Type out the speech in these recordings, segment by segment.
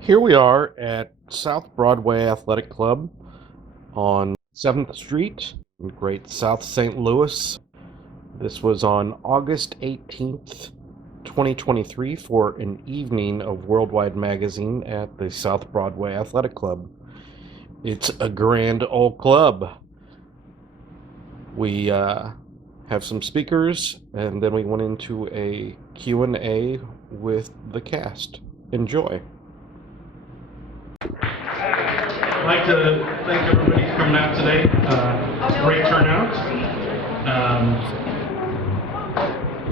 Here we are at South Broadway Athletic Club on 7th Street in Great South St. Louis. This was on August 18th, 2023 for an evening of Worldwide Magazine at the South Broadway Athletic Club. It's a grand old club. We have some speakers, and then we went into a Q&A with the cast. Enjoy. I'd like to thank everybody for coming out today. Great turnout.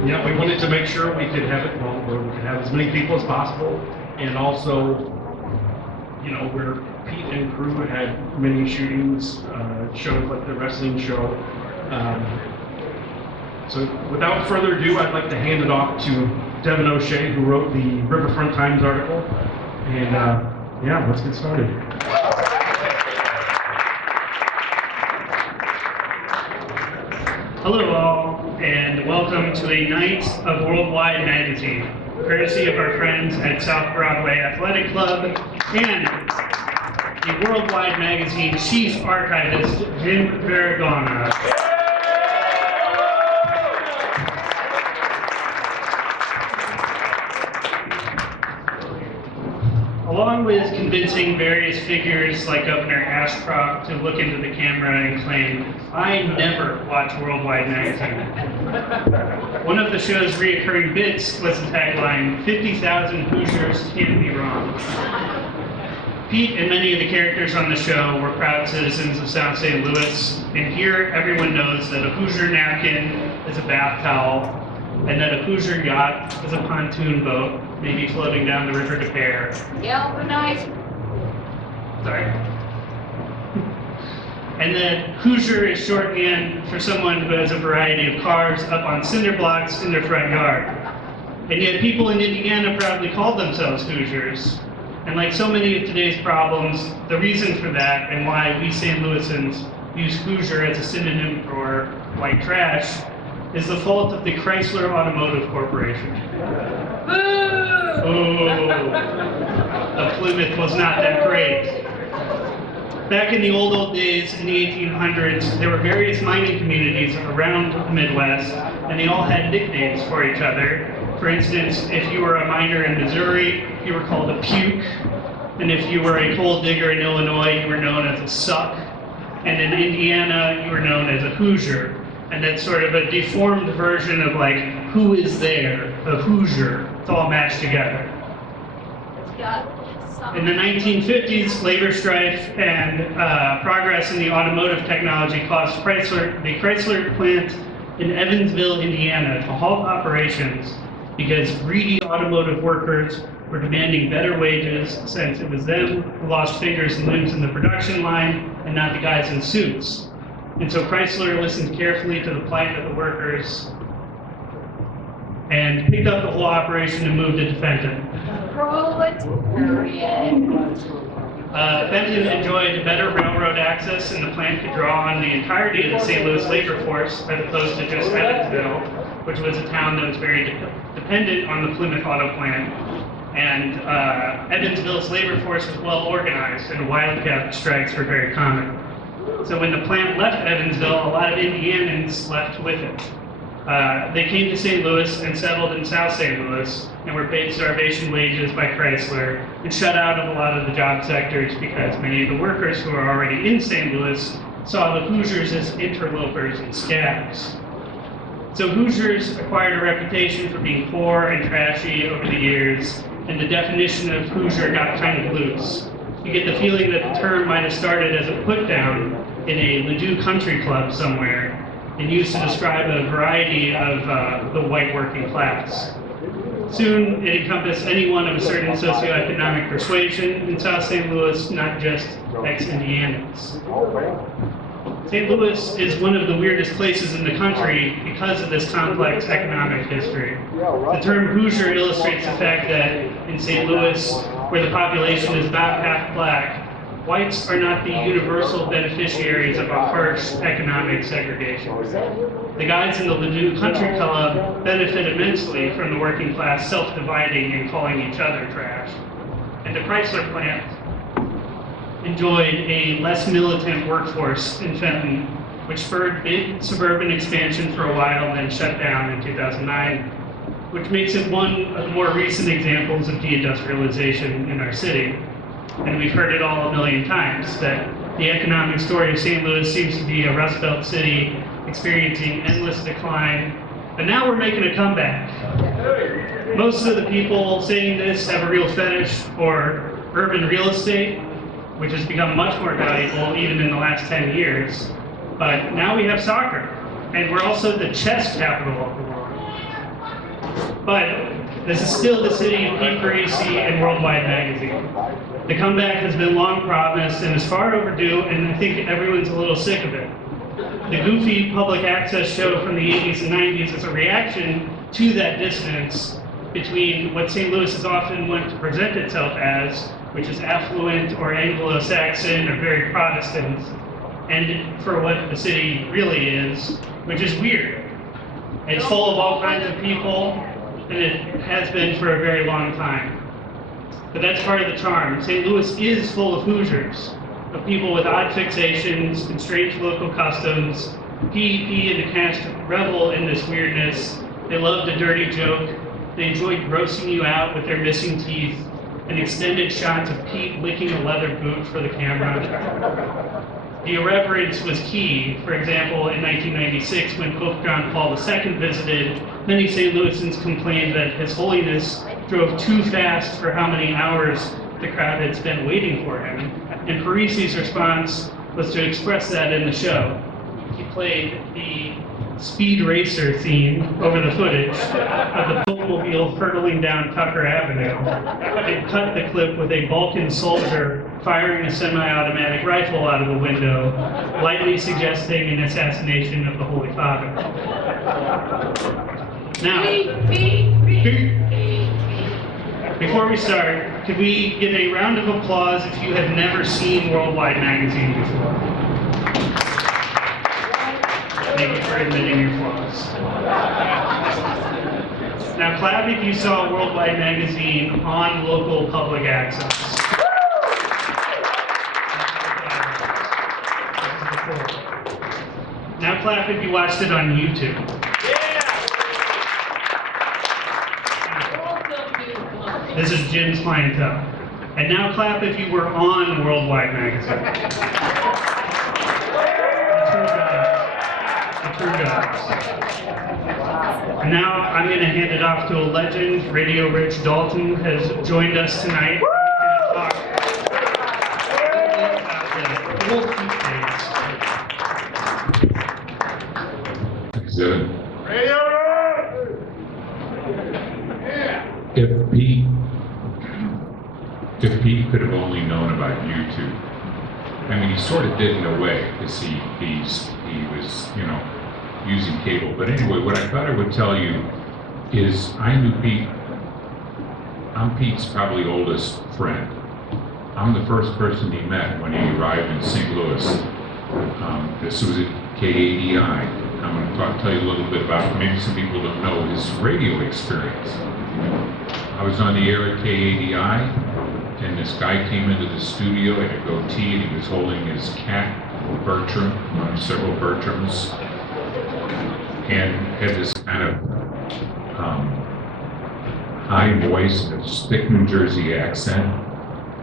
We wanted to make sure we could have it where we could have as many people as possible, and also, where Pete and crew had many shootings, shows like the wrestling show. So without further ado, I'd like to hand it off to Devin O'Shea, who wrote the Riverfront Times article, and let's get started. Hello all, and welcome to a night of Worldwide Magazine, courtesy of our friends at South Broadway Athletic Club and the Worldwide Magazine Chief Archivist, Jim Varagona. Along with convincing various figures like Governor Ashcroft to look into the camera and claim, "I never watch Worldwide Magazine." One of the show's reoccurring bits was the tagline, 50,000 Hoosiers can't be wrong. Pete and many of the characters on the show were proud citizens of South St. Louis, and here everyone knows that a Hoosier napkin is a bath towel, and that a Hoosier yacht is a pontoon boat, maybe floating down the river to Bear. Yeah, but nice. Sorry. And that Hoosier is shorthand for someone who has a variety of cars up on cinder blocks in their front yard. And yet people in Indiana proudly call themselves Hoosiers. And like so many of today's problems, the reason for that and why we St. Louisans use Hoosier as a synonym for white trash is the fault of the Chrysler Automotive Corporation. Oh, the Plymouth was not that great. Back in the old days, in the 1800s, there were various mining communities around the Midwest, and they all had nicknames for each other. For instance, if you were a miner in Missouri, you were called a puke, and if you were a coal digger in Illinois, you were known as a suck, and in Indiana, you were known as a Hoosier. And that's sort of a deformed version of like, who is there, a Hoosier. It's all mashed together. In the 1950s, labor strife and progress in the automotive technology caused the Chrysler plant in Evansville, Indiana, to halt operations because greedy automotive workers were demanding better wages, since it was them who lost fingers and limbs in the production line and not the guys in suits. And so Chrysler listened carefully to the plight of the workers and picked up the whole operation and moved it to Fenton. Fenton enjoyed better railroad access, and the plant could draw on the entirety of the St. Louis labor force as opposed to just Evansville, which was a town that was very dependent on the Plymouth auto plant. And Evansville's labor force was well organized, and wildcat strikes were very common. So when the plant left Evansville, a lot of Indianans left with it. They came to St. Louis and settled in South St. Louis and were paid starvation wages by Chrysler and shut out of a lot of the job sectors because many of the workers who were already in St. Louis saw the Hoosiers as interlopers and scabs. So Hoosiers acquired a reputation for being poor and trashy over the years, and the definition of Hoosier got kind of loose. You get the feeling that the term might have started as a put-down in a Ladue country club somewhere and used to describe a variety of the white working class. Soon, it encompassed anyone of a certain socioeconomic persuasion in South St. Louis, not just ex-Indianans. St. Louis is one of the weirdest places in the country because of this complex economic history. The term Hoosier illustrates the fact that in St. Louis, where the population is about half black, whites are not the universal beneficiaries of a harsh economic segregation. The guys in the Ladue Country Club benefit immensely from the working class self-dividing and calling each other trash. and the Chrysler plant enjoyed a less militant workforce in Fenton, which spurred big suburban expansion for a while and then shut down in 2009, which makes it one of the more recent examples of deindustrialization in our city. And we've heard it all a million times, that the economic story of St. Louis seems to be a Rust Belt city experiencing endless decline, but now we're making a comeback. Most of the people saying this have a real fetish for urban real estate, which has become much more valuable even in the last 10 years. But now we have soccer, and we're also the chess capital of the world. But this is still the city of Pete Parisi and Worldwide Magazine. The comeback has been long promised and is far overdue, and I think everyone's a little sick of it. The goofy public access show from the 80s and 90s is a reaction to that dissonance between what St. Louis has often wanted to present itself as, which is affluent or Anglo-Saxon or very Protestant, and for what the city really is, which is weird. It's full of all kinds of people, and it has been for a very long time. But that's part of the charm. St. Louis is full of Hoosiers, of people with odd fixations and strange local customs. PEP and the cast revel in this weirdness. They love the dirty joke. They enjoy grossing you out with their missing teeth and extended shots of Pete licking a leather boot for the camera. The irreverence was key. For example, in 1996, when Pope John Paul II visited, many St. Louisans complained that His Holiness drove too fast for how many hours the crowd had spent waiting for him. And Parisi's response was to express that in the show. He played the Speed Racer theme over the footage of the Popemobile hurtling down Tucker Avenue and cut the clip with a Balkan soldier firing a semi-automatic rifle out of the window, lightly suggesting an assassination of the Holy Father. Now, before we start, could we get a round of applause if you have never seen Worldwide Magazine before? Thank you for admitting your flaws. Now clap if you saw Worldwide Magazine on local public access. Now clap if you watched it on YouTube. This is Jim's clientele. And now clap if you were on Worldwide Magazine. True guys. And now I'm going to hand it off to a legend. Radio Rich Dalton has joined us tonight. About the whole Pete days. Devin. If Pete could have only known about YouTube, I mean, he sort of did in a way, because he was, using cable. But anyway, what I thought I would tell you is I knew Pete. I'm Pete's probably oldest friend. I'm the first person he met when he arrived in St. Louis. This was at KADI. I'm going to tell you a little bit about, maybe some people don't know, his radio experience. I was on the air at KADI, and this guy came into the studio at a goatee, and he was holding his cat, Bertram, one of several Bertrams, and had this kind of high voice, a thick New Jersey accent,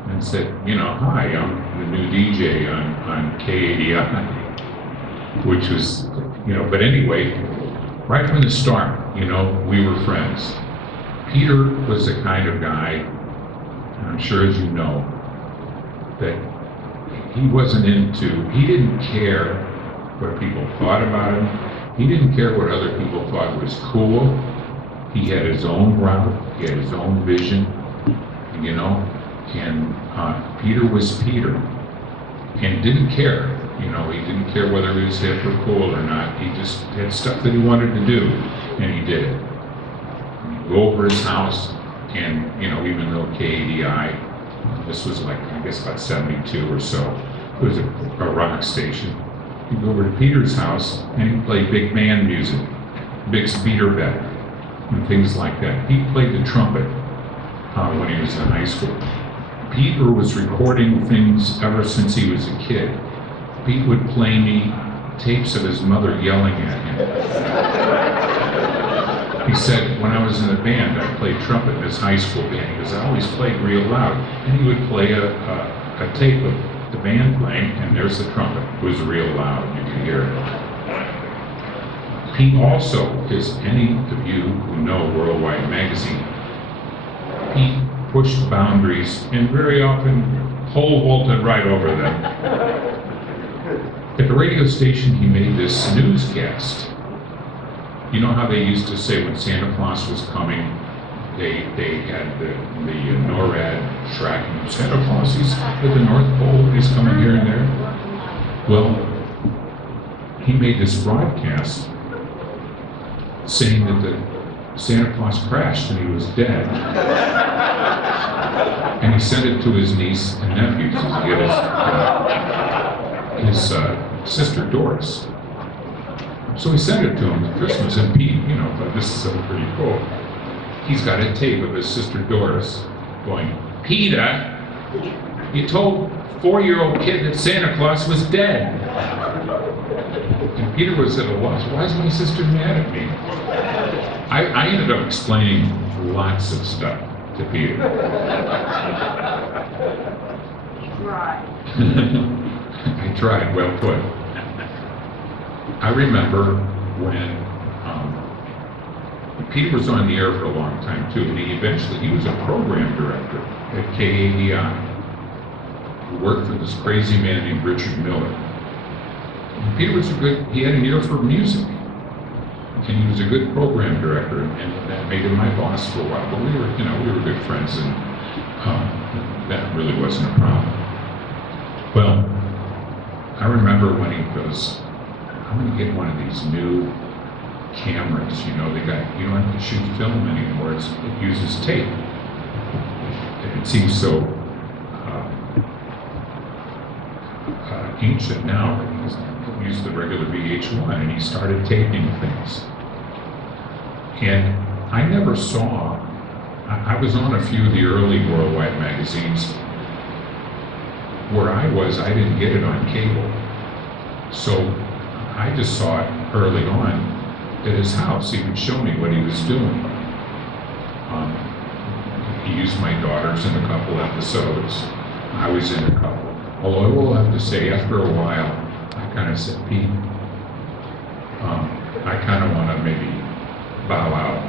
and said, hi, I'm the new DJ on KADI, which was, but anyway, right from the start, we were friends. Peter was the kind of guy, and I'm sure as you know, that he didn't care what people thought about him. He didn't care what other people thought was cool. He had his own route, he had his own vision, and Peter was Peter, and didn't care. He didn't care whether it was hip or cool or not. He just had stuff that he wanted to do, and he did it. He'd go over his house, and even though KADI, this was like, I guess about 72 or so, it was a rock station. He'd go over to Peter's house, and he'd play big band music, big speeder bed, and things like that. He played the trumpet when he was in high school. Peter was recording things ever since he was a kid. Pete would play me tapes of his mother yelling at him. He said, when I was in a band, I played trumpet in his high school band because I always played real loud. And he would play a tape of the band playing, and there's the trumpet. It was real loud, you could hear it. Pete also, as any of you who know Worldwide Magazine, Pete pushed boundaries and very often pole vaulted right over them. At the radio station, he made this newscast. You know how they used to say when Santa Claus was coming, they had the NORAD tracking. Santa Claus, he's at the North Pole, he's coming here and there. Well, he made this broadcast saying that the Santa Claus crashed and he was dead. And he sent it to his niece and nephews to get his sister Doris. So he sent it to him at Christmas, and Pete, thought this is pretty cool. He's got a tape of his sister Doris going, Peter, you told 4-year-old kid that Santa Claus was dead. And Peter was at a loss. Why is my sister mad at me? I ended up explaining lots of stuff to Peter. I tried, well put. I remember when Peter was on the air for a long time too, and he was a program director at KADI. He worked for this crazy man named Richard Miller. And Peter was he had an ear for music. And he was a good program director, and that made him my boss for a while. But we were good friends, and that really wasn't a problem. Well, I remember when he goes, I'm going to get one of these new cameras. You don't have to shoot film anymore. It uses tape. It seems so ancient now. He used the regular VH1, and he started taping things. And I never saw, I was on a few of the early Worldwide magazines. Where I didn't get it on cable. So I just saw it early on at his house. He would show me what he was doing. He used my daughters in a couple episodes. I was in a couple. Although I will have to say, after a while, I kind of said, Pete, I kind of want to maybe bow out.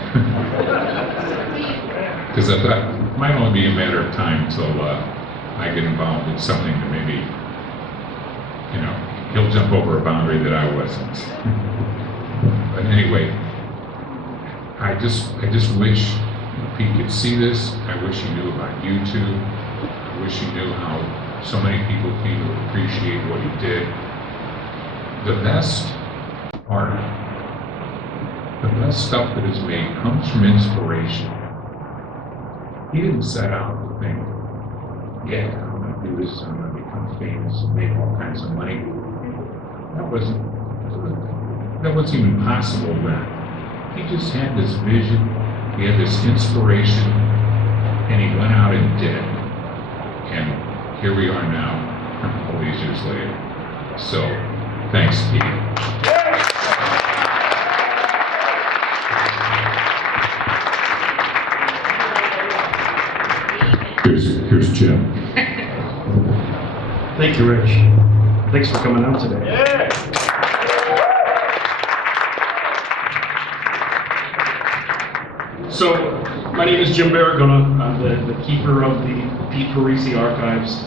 Because I thought it might only be a matter of time until I get involved in something that maybe, he'll jump over a boundary that I wasn't. But anyway, I just wish Pete could see this. I wish he knew about YouTube. I wish he knew how so many people came to appreciate what he did. The best art, the best stuff that is made comes from inspiration. He didn't set out to think, yeah, I'm going to do this, I'm going to become famous and make all kinds of money. That wasn't even possible then. He just had this vision, he had this inspiration, and he went out and did it. And here we are now, all these years later. So, thanks, Pete. Here's Jim. Thank you, Rich. Thanks for coming out today. Yeah. So, my name is Jim Varagona. I'm the keeper of the Pete Parisi archives.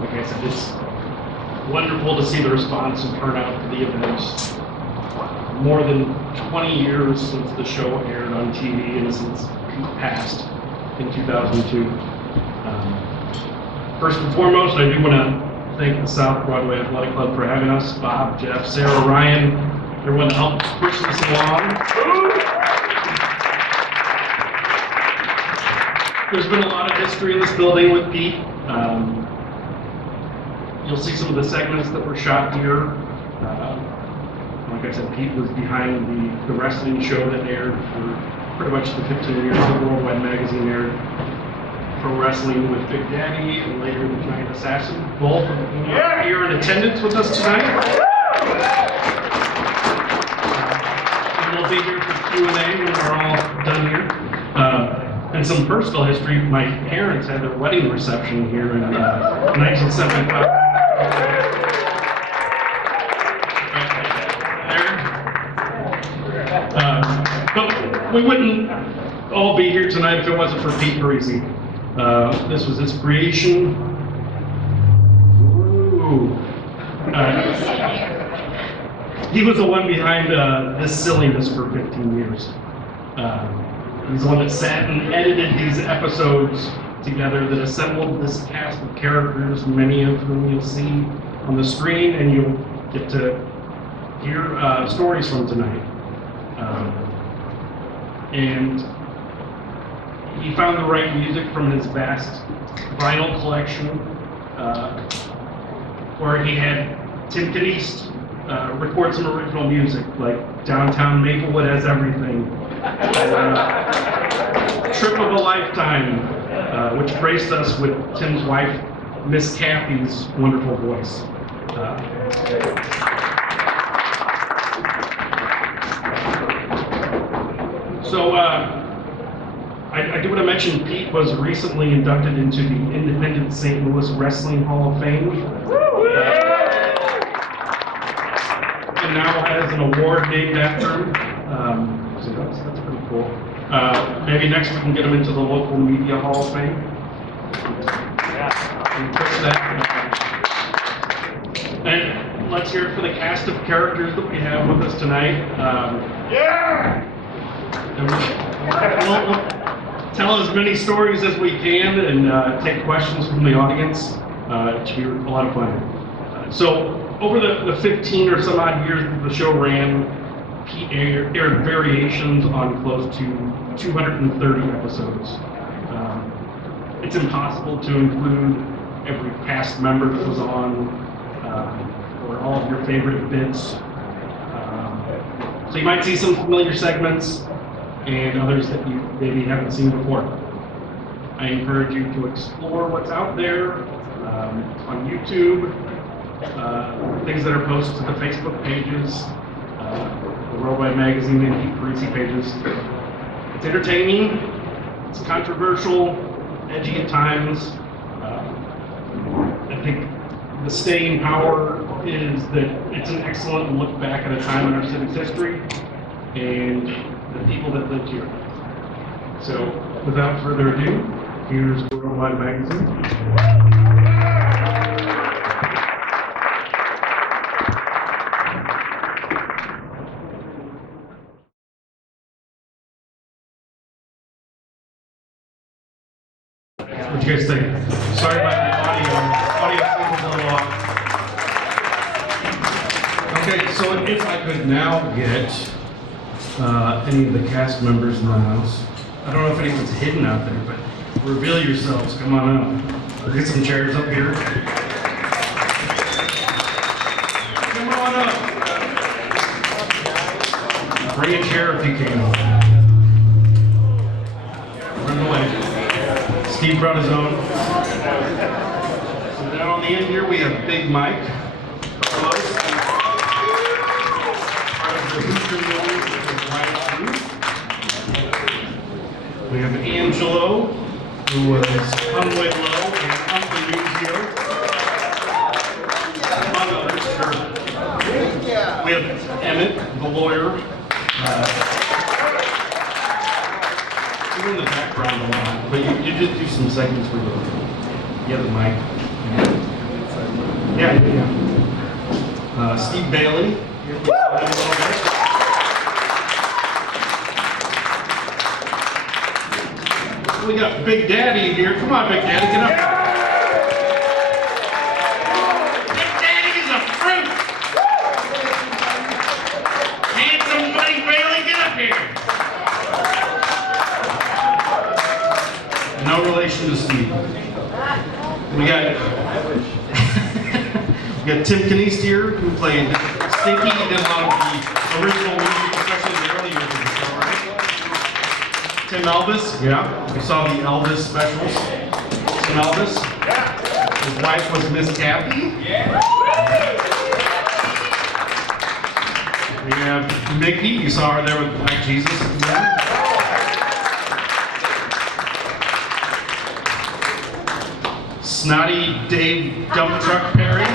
Like I said, it's wonderful to see the response and turnout for the events. More than 20 years since the show aired on TV and since Pete passed in 2002. First and foremost, I do want to thank the South Broadway Athletic Club for having us. Bob, Jeff, Sarah, Ryan, everyone that helped push this along. There's been a lot of history in this building with Pete. You'll see some of the segments that were shot here. Like I said, Pete was behind the wrestling show that aired for pretty much the 15 years that Worldwide Magazine aired. Pro Wrestling with Big Daddy and later the Giant Assassin. Both of whom are here in attendance with us tonight. And we'll be here for Q&A when we're all done here. And some personal history, my parents had their wedding reception here in 1975. But we wouldn't all be here tonight if it wasn't for Pete Parisi. This was his creation. He was the one behind this silliness for 15 years. He's the one that sat and edited these episodes together, that assembled this cast of characters, many of whom you'll see on the screen, and you'll get to hear stories from tonight. And he found the right music from his vast vinyl collection, where he had Tim Kniest record some original music, like Downtown Maplewood Has Everything, Trip of a Lifetime, which graced us with Tim's wife, Miss Kathy's wonderful voice. So I do want to mention Pete was recently inducted into the Independent St. Louis Wrestling Hall of Fame. And now has an award named after him. So that's pretty cool. Maybe next we can get him into the local media Hall of Fame. And push that. And let's hear it for the cast of characters that we have with us tonight. We'll tell as many stories as we can and take questions from the audience. It should be a lot of fun. So over the 15 or some odd years that the show ran, Pete aired variations on close to 230 episodes. It's impossible to include every cast member that was on, or all of your favorite bits. So you might see some familiar segments and others that you maybe haven't seen before. I encourage you to explore what's out there on YouTube, things that are posted to the Facebook pages, the Worldwide Magazine and Pete Parisi pages. It's entertaining, it's controversial, edgy at times. I think the staying power is that it's an excellent look back at a time in our city's history and the people that lived here. So, without further ado, here's Worldwide Magazine. What do you guys think? Sorry about the audio. Audio signal's a little off. Okay, so if I could now get any of the cast members in the house. I don't know if anyone's hidden out there, but reveal yourselves. Come on up. We'll get some chairs up here. Come on up. Bring a chair if you can. Run away. Steve brought his own. So down on the end here we have Big Mike. Hello. We have Angelo, who was Conway Low and Uncle Newsio. Among others, sure. We have Emmitt, the lawyer. You're in the background a lot, but you did do some segments for the other mic. Yeah. Steve Bailey. We got Big Daddy here. Come on, Big Daddy, get up. Big Daddy is a fruit. Handsome Buddy Bailey, get up here. No relation to Steve. We got Tim Kniest here, who played Stinky in a lot of the original music, especially in the early years of the show, right? Tim Elvis, yeah. We saw the Elvis specials. Smell this? His wife was Miss Kathy. We have Micci. You saw her there with Black Jesus. Snotty Dave Dump Truck Perry.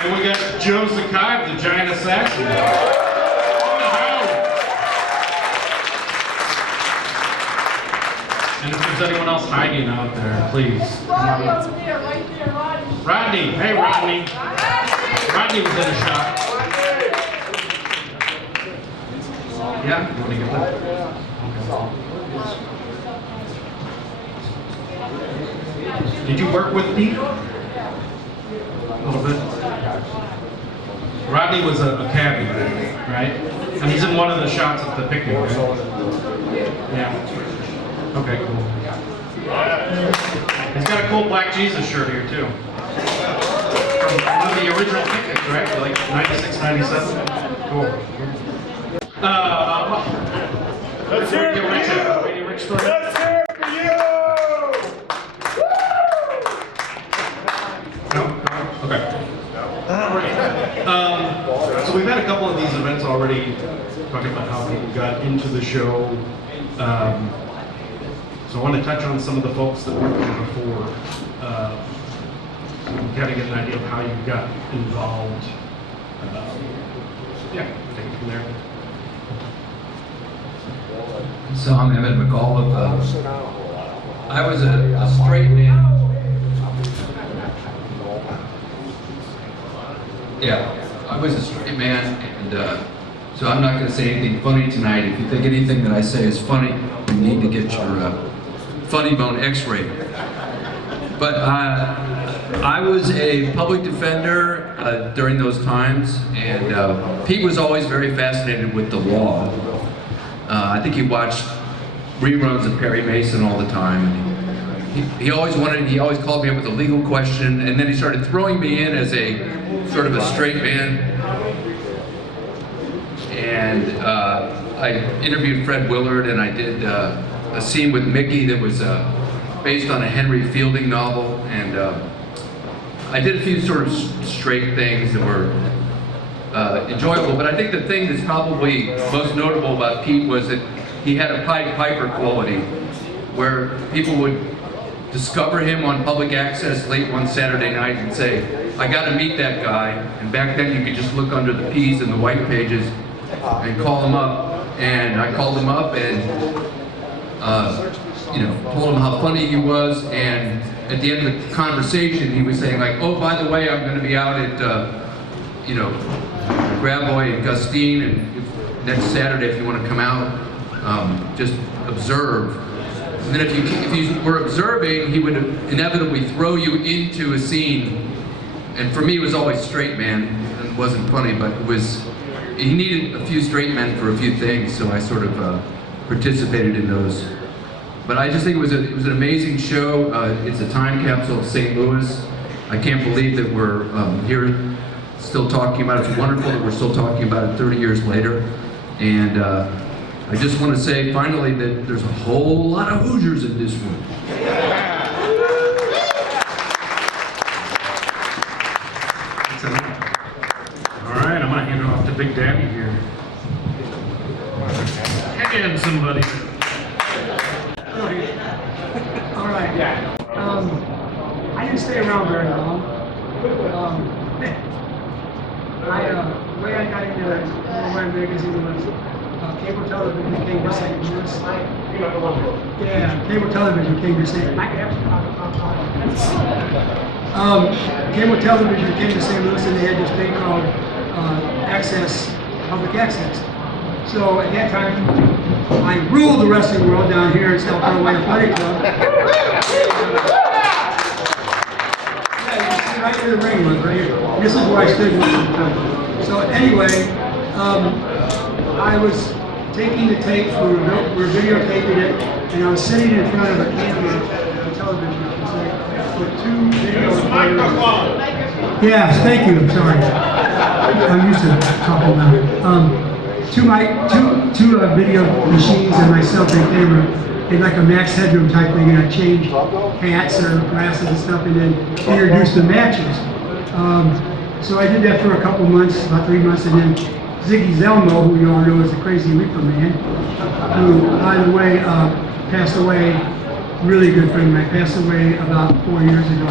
And we got Joe Zakibe, the giant assassin. And if there's anyone else hiding out there, please. Rodney over there, right there, Rodney. Rodney, hey Rodney. Rodney was in a shot. Yeah, you want to get that? Okay. Did you work with Pete? A little bit. Rodney was a cabbie, right? And he's in one of the shots at the picnic, right? Yeah. Okay, cool. He's got a cool Black Jesus shirt here, too. From one of the original picnics, right? Like 96, 97? Cool. Let's hear it for you. Let's hear it for you! No? Okay. So we've had a couple of these events already, talking about how people got into the show. So I want to touch on some of the folks that worked here before. So we kind of get an idea of how you got involved. Yeah, take it from there. So I'm Emmitt McAuliffe. I was a straight man. Yeah, I was a straight man, and so I'm not going to say anything funny tonight. If you think anything that I say is funny, you need to get your funny bone x-ray. But I was a public defender during those times, and Pete was always very fascinated with the law. I think he watched reruns of Perry Mason all the time. He always called me up with a legal question, and then he started throwing me in as a sort of a straight man. And I interviewed Fred Willard, and I did a scene with Mickey that was based on a Henry Fielding novel, and I did a few sort of straight things that were enjoyable, but I think the thing that's probably most notable about Pete was that he had a Pied Piper quality, where people would discover him on public access late one Saturday night and say, I got to meet that guy. And back then you could just look under the P's and the white pages and call him up. And I called him up and told him how funny he was. And at the end of the conversation, he was saying like, oh, by the way, I'm going to be out at Gravois and Gustine, and next Saturday if you want to come out, just observe. And then if you were observing, he would inevitably throw you into a scene. And for me, it was always straight man. It wasn't funny, but he needed a few straight men for a few things, so I sort of participated in those. But I just think it was an amazing show. It's a time capsule of St. Louis. I can't believe that we're here still talking about it. It's wonderful that we're still talking about it 30 years later. And I just want to say finally that there's a whole lot of Hoosiers in this room. All right, I'm going to hand it off to Big Daddy here. And somebody. All right. I didn't stay around very long. The way I got into Worldwide Magazine was cable television came to St. Louis. Yeah, cable television came to St. Louis. Cable television came to St. Louis, and they had this thing called public access. So at that time, I ruled the wrestling world down here at South Broadway Athletic Club. Yeah, you can see right where the ring was, right here. This is where I stood most of the time. So anyway, I was taking the tape, we were videotaping it, and I was sitting in front of a camera, television, I should say, with two video recorders. Yes, thank you, I'm sorry. I'm used to talking about it. Two video machines and myself and camera. And like a max headroom type thing, and I change hats or glasses and stuff, and then introduce the matches. So I did that for a couple months, about 3 months, and then Ziggy Zelmo, who you all know is the Crazy Reaper Man, who, by the way, passed away. Really good friend of mine, passed away about 4 years ago.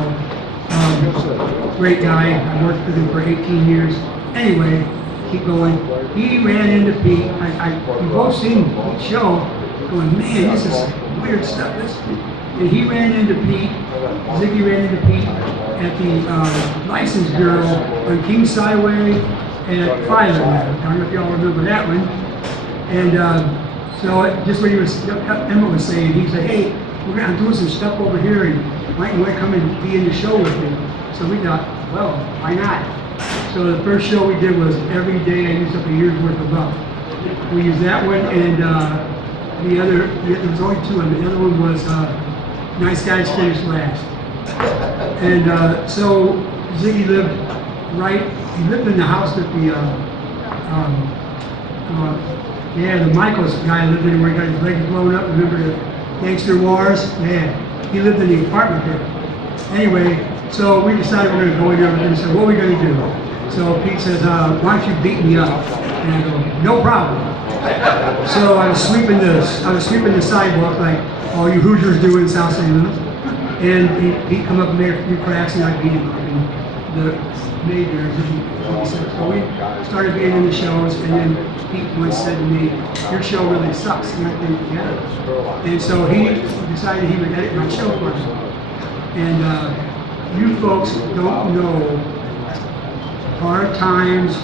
Great guy. I worked with him for 18 years. Anyway, keep going. He ran into Pete. We both seen Pete's show, going, man, this is weird stuff. And he ran into Pete. Ziggy ran into Pete at the License Bureau on King Skyway at Filer. I don't know if y'all remember that one. And so just what Emmitt was saying, he said, hey, I'm doing some stuff over here, and might you come and be in the show with me? So we thought, well, why not? So the first show we did was every day I used up a year's worth of buff. We used that one, and there was only two of them. The other one was Nice Guys Finished Last. And so Ziggy lived he lived in the house that the Michaels guy lived in, where he got his legs blown up. Remember the Gangster Wars? Yeah, he lived in the apartment there. Anyway, so we decided we're going to go in there and say, what are we going to do? So Pete says, why don't you beat me up? And I go, no problem. So I was sweeping the sidewalk like all you Hoosiers do in South St. Louis. And he'd come up and make a few cracks, and I'd beat him up. And the major, so we started being in the shows, and then Pete once said to me, your show really sucks. And I think, yeah. And so he decided he would edit my show for me. And you folks don't know hard times,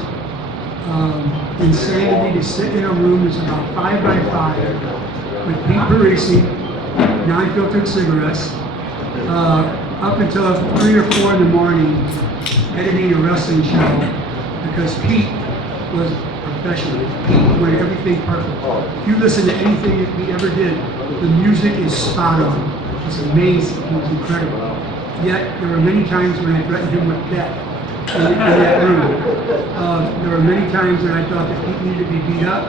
insanity to sit in a room that's about 5 by 5 with Pete Parisi, non-filtered cigarettes, up until 3 or 4 in the morning, editing a wrestling show, because Pete was professional. Pete went everything perfect. If you listen to anything that he ever did, the music is spot on. It's amazing. It was incredible. Yet there were many times when I threatened him with death in that room. There were many times when I thought that Pete needed to be beat up,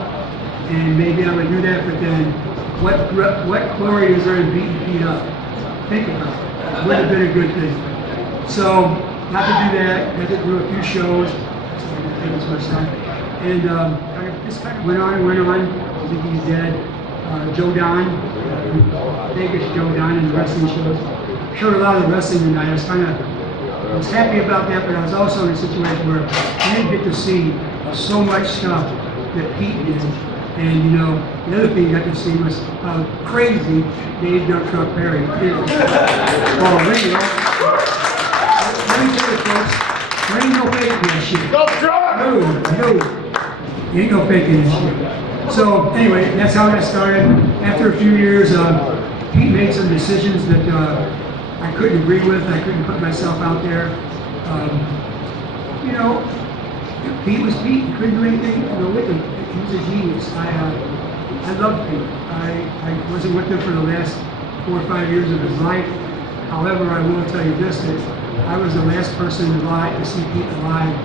and maybe I would do that. But then, what glory is there in beating Pete up? Think about it. It would have been a good thing. So, got to do that. Got to do a few shows. And this kind of went on and went on. Ziggy's dead. Joe Don, Vegas Joe Don in the wrestling shows. Heard a lot of the wrestling tonight. I was happy about that, but I was also in a situation where I didn't get to see so much stuff that Pete did. And you know, the other thing you got to see was how crazy Dave Dump Truck Perry is. Well, radio. Let me tell you, folks, there ain't no faking that shit. No, there ain't no faking that shit. So anyway, that's how that started. After a few years, Pete made some decisions that I couldn't agree with. I couldn't put myself out there. You know, Pete was Pete. He couldn't do anything to go with him. He was a genius. I loved Pete. I wasn't with him for the last 4 or 5 years of his life. However, I will tell you this, that I was the last person to see Pete alive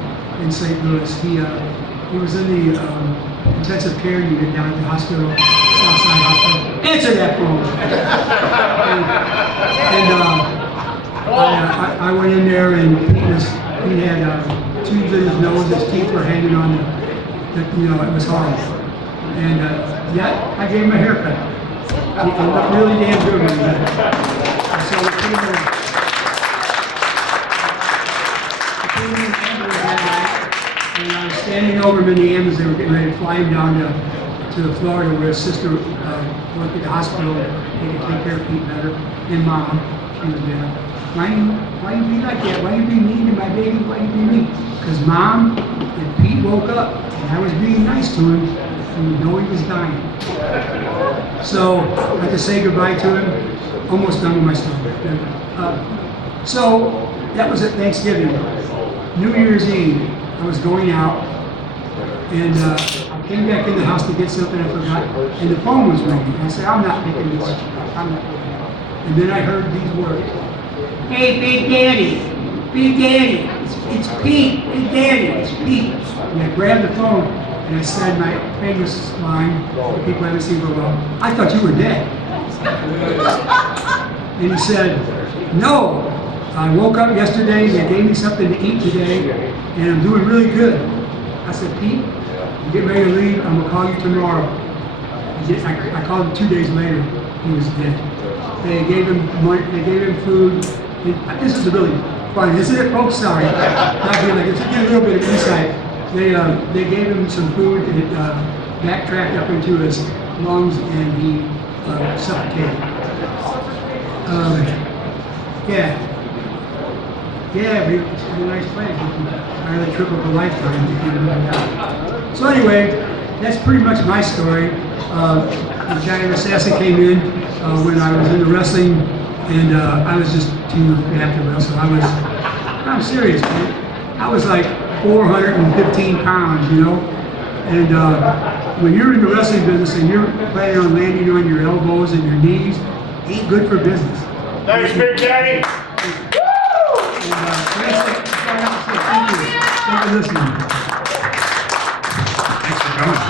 in St. Louis. He was in the intensive care unit down at the hospital, Southside Hospital. Answer that phone. I went in there, and he had tubes in his nose. His teeth were hanging on you know, it was horrible. And yet, I gave him a haircut. He looked really damn good when he did it. And so we put him in. And I was standing over him in the ambulance. They were getting ready to fly him down to Florida, where his sister worked at the hospital. They could take care of Pete better. And Mom, she was there. Why you be like that? Why you be mean to my baby? Why you be mean? Because Mom and Pete woke up, and I was being nice to him, and know he was dying. So I had to say goodbye to him. Almost done with my story. So that was at Thanksgiving. New Year's Eve, I was going out, and I came back in the house to get something I forgot, and the phone was ringing. I said, I'm not picking this up. I'm not picking it up. And then I heard these words. Hey, Big Daddy, It's Pete, hey Daddy, it's Pete. And I grabbed the phone and I said my famous line, for people haven't seen for a while, I thought you were dead. And he said, no, I woke up yesterday, they gave me something to eat today, and I'm doing really good. I said, Pete, you get ready to leave, I'm gonna call you tomorrow. I called him 2 days later, he was dead. They gave him money, they gave him food. This is really funny, isn't it, folks? Sorry. Let's get a little bit of insight. They gave him some food, and it backtracked up into his lungs, and he suffocated. It's a nice place. It's a trip of a lifetime. So anyway, that's pretty much my story. The giant assassin came in when I was into wrestling, and I was just too fat to wrestle. I'm serious, man. I was like 415 pounds, you know. And when you're in the wrestling business and you're planning on landing on your elbows and your knees, ain't good for business. Thanks, Big Daddy. Thank you for listening. Thanks for coming.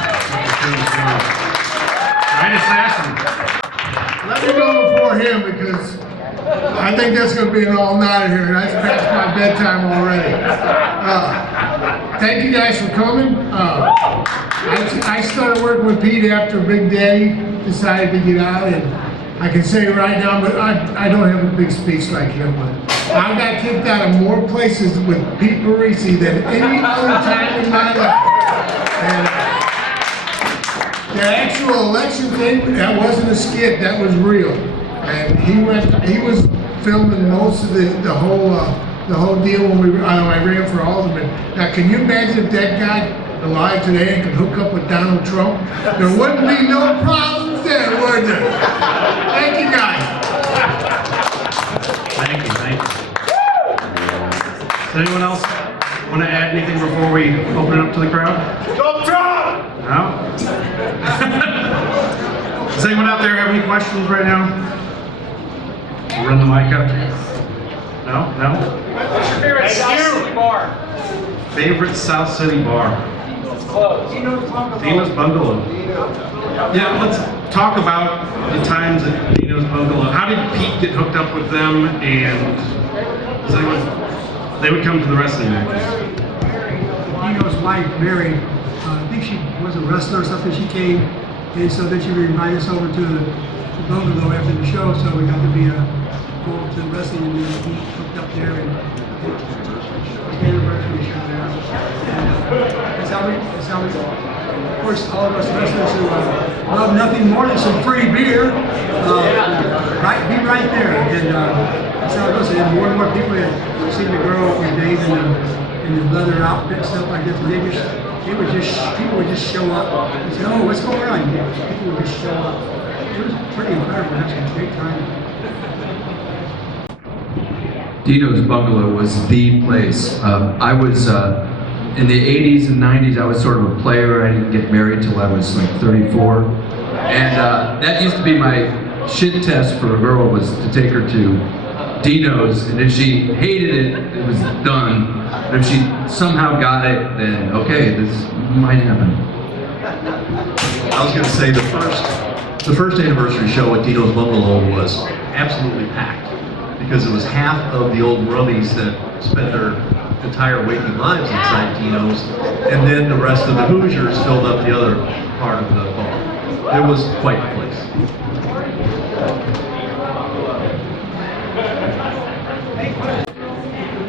Giant assassin. Let me go before him because I think that's going to be an all-nighter here. That's past my bedtime already. Thank you guys for coming. I started working with Pete after Big Daddy decided to get out, and I can say right now, but I don't have a big speech like him, but I got kicked out of more places with Pete Parisi than any other time in my life. And the actual election thing, that wasn't a skit, that was real. And he was filming most of the whole deal when I ran for alderman. Now, can you imagine if that guy alive today and could hook up with Donald Trump? There wouldn't be no problems there, would there? Thank you, guys. Thank you. Does anyone else want to add anything before we open it up to the crowd? Go Trump! No? Does anyone out there have any questions right now? We'll run the mic up. No? What's your favorite South City bar? Favorite South City bar? It's closed. Dino's Bungalow. Yeah, let's talk about the times at Dino's Bungalow. How did Pete get hooked up with them, and they would come to the wrestling matches? Dino's wife, Mary, I think she was a wrestler or something. She came, and so then she would invite us over to the bungalow after the show, so we got to be go to the wrestling, and then he hooked up there, and anniversary show there. And that's how we, of course, all of us wrestlers who love nothing more than some free beer, be right there. And that's how it goes. And more and more people have seen the girl with Dave in the leather outfit, stuff like this, and people would just show up and say, oh, what's going on? People would just show up. It was pretty incredible, actually, a great time. Dino's Bungalow was the place. I was, in the 80s and 90s, I was sort of a player. I didn't get married till I was like 34. And that used to be my shit test for a girl, was to take her to Dino's. And if she hated it, it was done. But if she somehow got it, then okay, this might happen. I was going to say the first anniversary show at Dino's Bungalow was absolutely packed, because it was half of the old rummies that spent their entire waking lives inside Dino's, and then the rest of the Hoosiers filled up the other part of the bar. It was quite the place.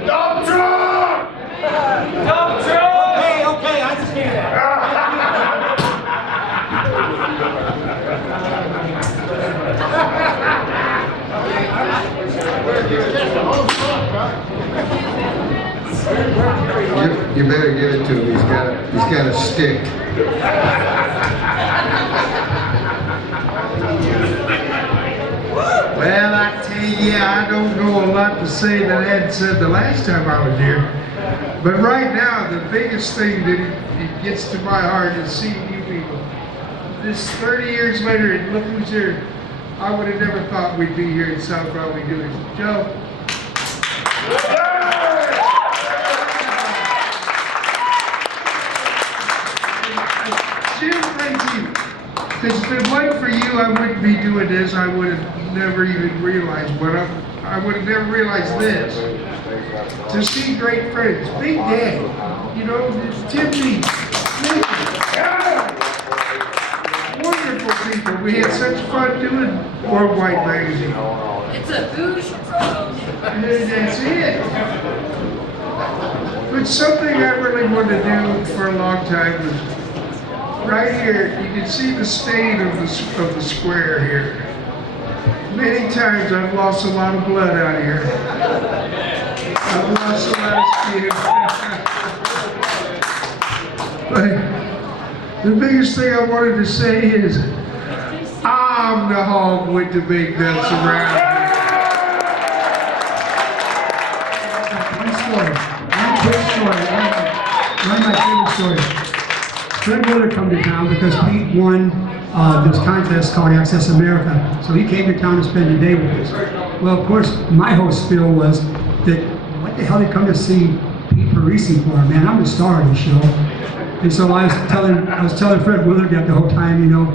Dump truck! Dump truck! Okay, I understand. You better give it to him. He's got a stick. Well, I tell you, I don't know a lot to say that I hadn't said the last time I was here. But right now, the biggest thing that it gets to my heart is seeing you people. This 30 years later, and look who's here. I would have never thought we'd be here in South Broadway doing it. Joe. it wasn't for you, I wouldn't be doing this. I would have never even realized I would have never realized this. To see great friends, Big Daddy, you know, Tiffany, wonderful people. We had such fun doing Worldwide Magazine. It's a boosh promotion. And that's it. But something I really wanted to do for a long time was right here. You can see the stain of the square here. Many times I've lost a lot of blood out here. I've lost a lot of skin. But the biggest thing I wanted to say is I'm the hog with the big nuts around. One quick story, one of my favorite stories. Fred Willard come to town because Pete won this contest called Access America. So he came to town to spend the day with us. Well, of course, my whole spiel was that what the hell did he come to see Pete Parisi for? Man, I'm the star of the show. And so I was telling Fred Willard that the whole time, you know,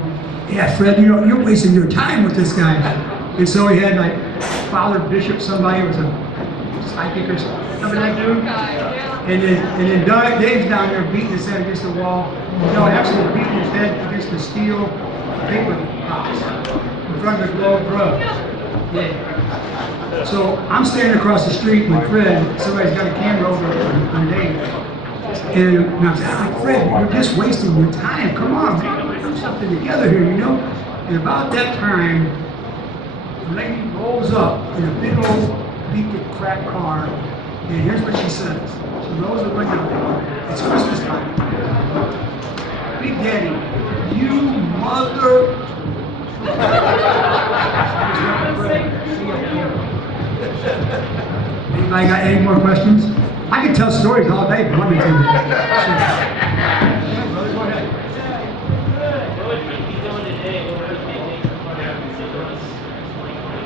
yeah, Fred, you know, you're wasting your time with this guy. And so he had like Father Bishop, somebody was a psychic or something like that. And then Dave's down there beating his head against the wall. No, actually beating his head against the steel paper box in front of the Globe Drug. Yeah. So I'm standing across the street with Fred. Somebody's got a camera over on Dave. And I'm saying, Fred, you're just wasting your time. Come on, man, put something together here, you know? And about that time, the lady rolls up in a big old beat the crap car. And here's what she says. She rolls the window. It's Christmas time. Big Daddy, you mother. Anybody got any more questions? I can tell stories all day, but let me tell you.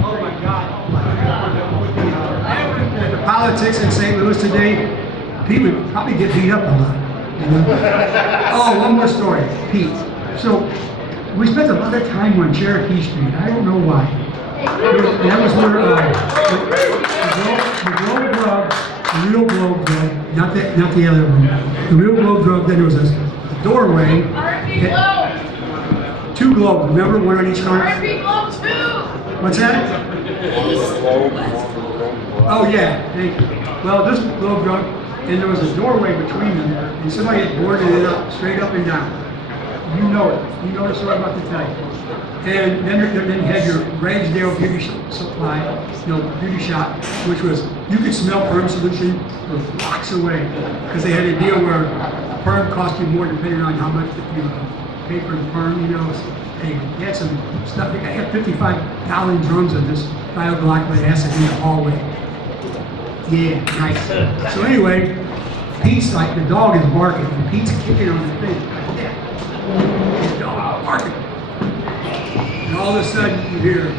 Oh my God. The politics in St. Louis today, Pete would probably get beat up a lot. You know? Oh, one more story, Pete. So we spent a lot of time on Cherokee Street. I don't know why. That was where the Globe Drug, the real Globe Drug, not the other one. The real Globe Drug. Then there was a doorway. Two globes. Remember, one on each corner. What's that? Oh yeah, thank you. Well, this Globe Drug, and there was a doorway between them, and somebody had boarded it up, straight up and down. You know it. You know the story I'm about to tell you. And then you had your Ragsdale beauty supply, beauty shop, which was, you could smell perm solution for blocks away, because they had a deal where perm cost you more depending on how much you pay for the perm, you know. They had some stuff. I had 55-gallon drums of this thioglycolate acid in the hallway. Yeah, nice. So anyway, Pete's like, the dog is barking, and Pete's kicking on the thing. Yeah. The dog barking. And all of a sudden you hear,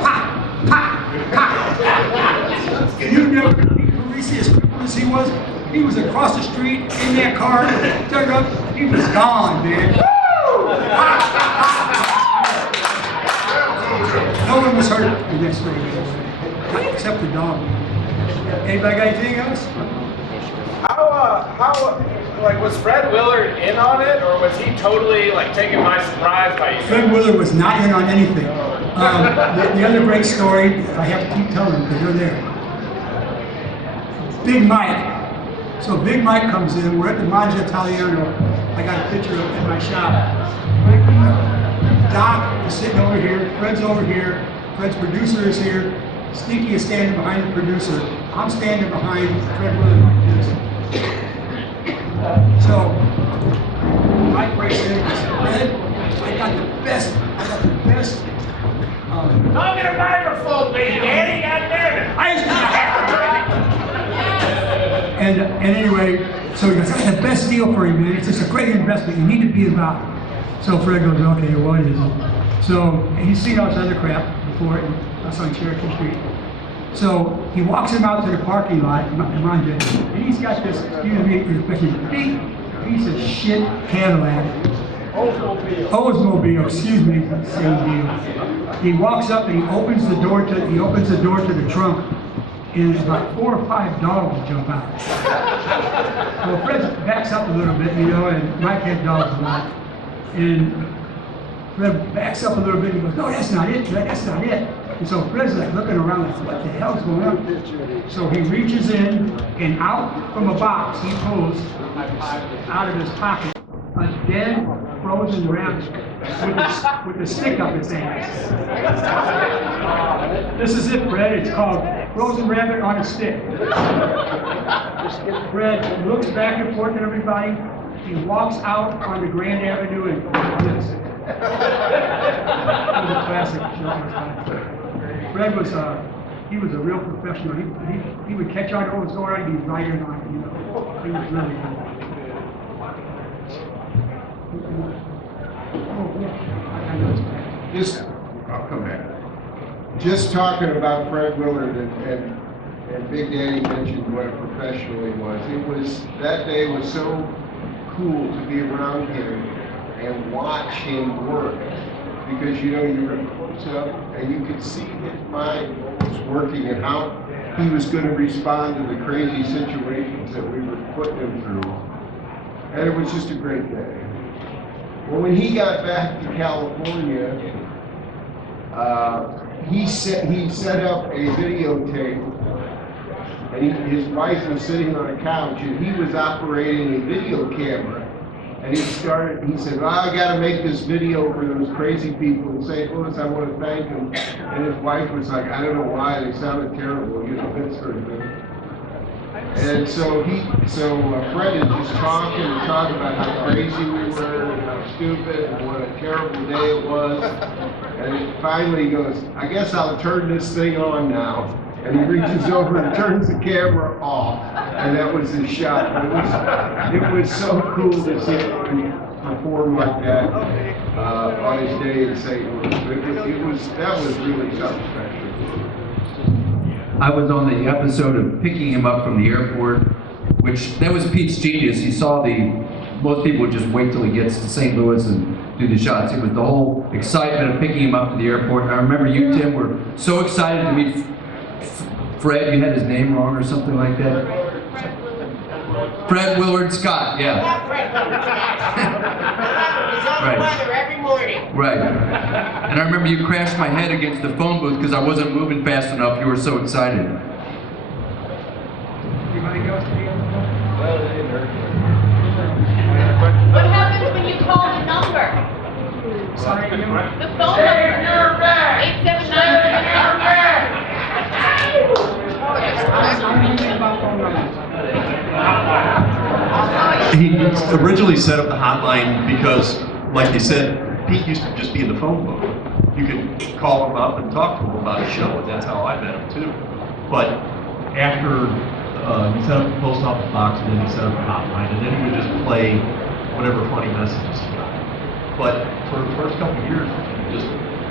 pop, pop, pop. You never knew Parisi as quick as he was. He was across the street in that car, turned up, he was gone, man. No one was hurt in that story, except the dog. Anybody got anything else? How, was Fred Willard in on it, or was he totally, taken by surprise by you? Fred Willard was not in on anything. The other great story, I have to keep telling because you're there. Big Mike. So Big Mike comes in, we're at the Mangia Italiano. I got a picture of it in my shop. Doc is sitting over here, Fred's over here, Fred's producer is here, Stinky is standing behind the producer. I'm standing behind Fred Willard like this. So, Mike breaks in and says, Fred, I got the best. Don't get a microphone, baby, Daddy, goddammit! And anyway, so he goes, I got the best deal for you, man. It's just a great investment. You need to be involved. So Fred goes, okay, what is it? So he's seen all this other crap before, and that's on Cherokee Street. So he walks him out to the parking lot in Manja, and he's got this, excuse me, big piece of shit Cadillac. Oldsmobile, excuse me, same deal. He walks up and he opens the door to the trunk, and about 4 or 5 dogs jump out. Well, Fred backs up a little bit, you know, and Mike had dogs a lot. And Fred backs up a little bit and he goes, no, that's not it, Fred, that's not it. And so Fred's like looking around like, what the hell's going on? So he reaches in and out from a box, he pulls out of his pocket a dead frozen rabbit with a stick up its ass. This is it, Fred. It's called frozen rabbit on a stick. Fred looks back and forth at everybody. He walks out on the Grand Avenue and flips it. It was a classic show. Fred was he was a real professional. He would catch on what was going on. He'd be right in on it, you know. He was really good. I'll come back. Just talking about Fred Willard and Big Daddy mentioned what a professional he was. That day was so cool to be around him and watch him work, because you know you were close up and you could see his mind was working and how he was going to respond to the crazy situations that we were putting him through. And it was just a great day. Well, when he got back to California, he set up a videotape, and his wife was sitting on a couch, and he was operating a video camera. And he said, well, I got to make this video for those crazy people in St. Louis. I want to thank them. And his wife was like, I don't know why, they sounded terrible, you know, that sort of thing. And so Fred is just talking about how crazy we were, and how stupid, and what a terrible day it was. And it finally goes, I guess I'll turn this thing on now. And he reaches over and turns the camera off. And that was his shot. It was so cool to see him perform like that on his day in St. Louis. That was really something special. I was on the episode of picking him up from the airport, which that was Pete's genius. He saw most people would just wait till he gets to St. Louis and do the shots. It was the whole excitement of picking him up to the airport. And I remember you, Tim, were so excited to meet Fred. You had his name wrong or something like that. Fred Willard Scott, yeah. He's on the weather every morning. Right. And I remember you crashed my head against the phone booth because I wasn't moving fast enough. You were so excited. What happens when you call the number? The phone number. 879. He originally set up the hotline because, like you said, Pete used to just be in the phone book. You could call him up and talk to him about his show, and that's how I met him too. But after he set up the post office box, and then he set up the hotline, and then he would just play whatever funny messages he got. But for the first couple of years, he just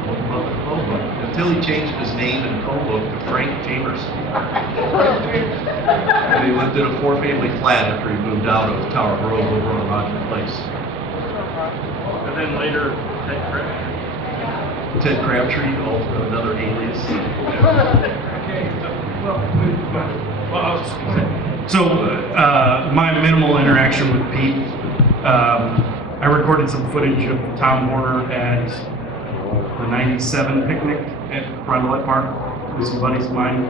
wasn't on the phone book until he changed his name in the phone book to Frank Jamerson. And he lived in a 4-family flat after he moved out of Tower Grove over on Roger Place. And then later, Ted Crabtree. Ted Crabtree, also another alias. So my minimal interaction with Pete, I recorded some footage of Tom Horner at the '97 picnic at Frontelet Park with some buddies of mine.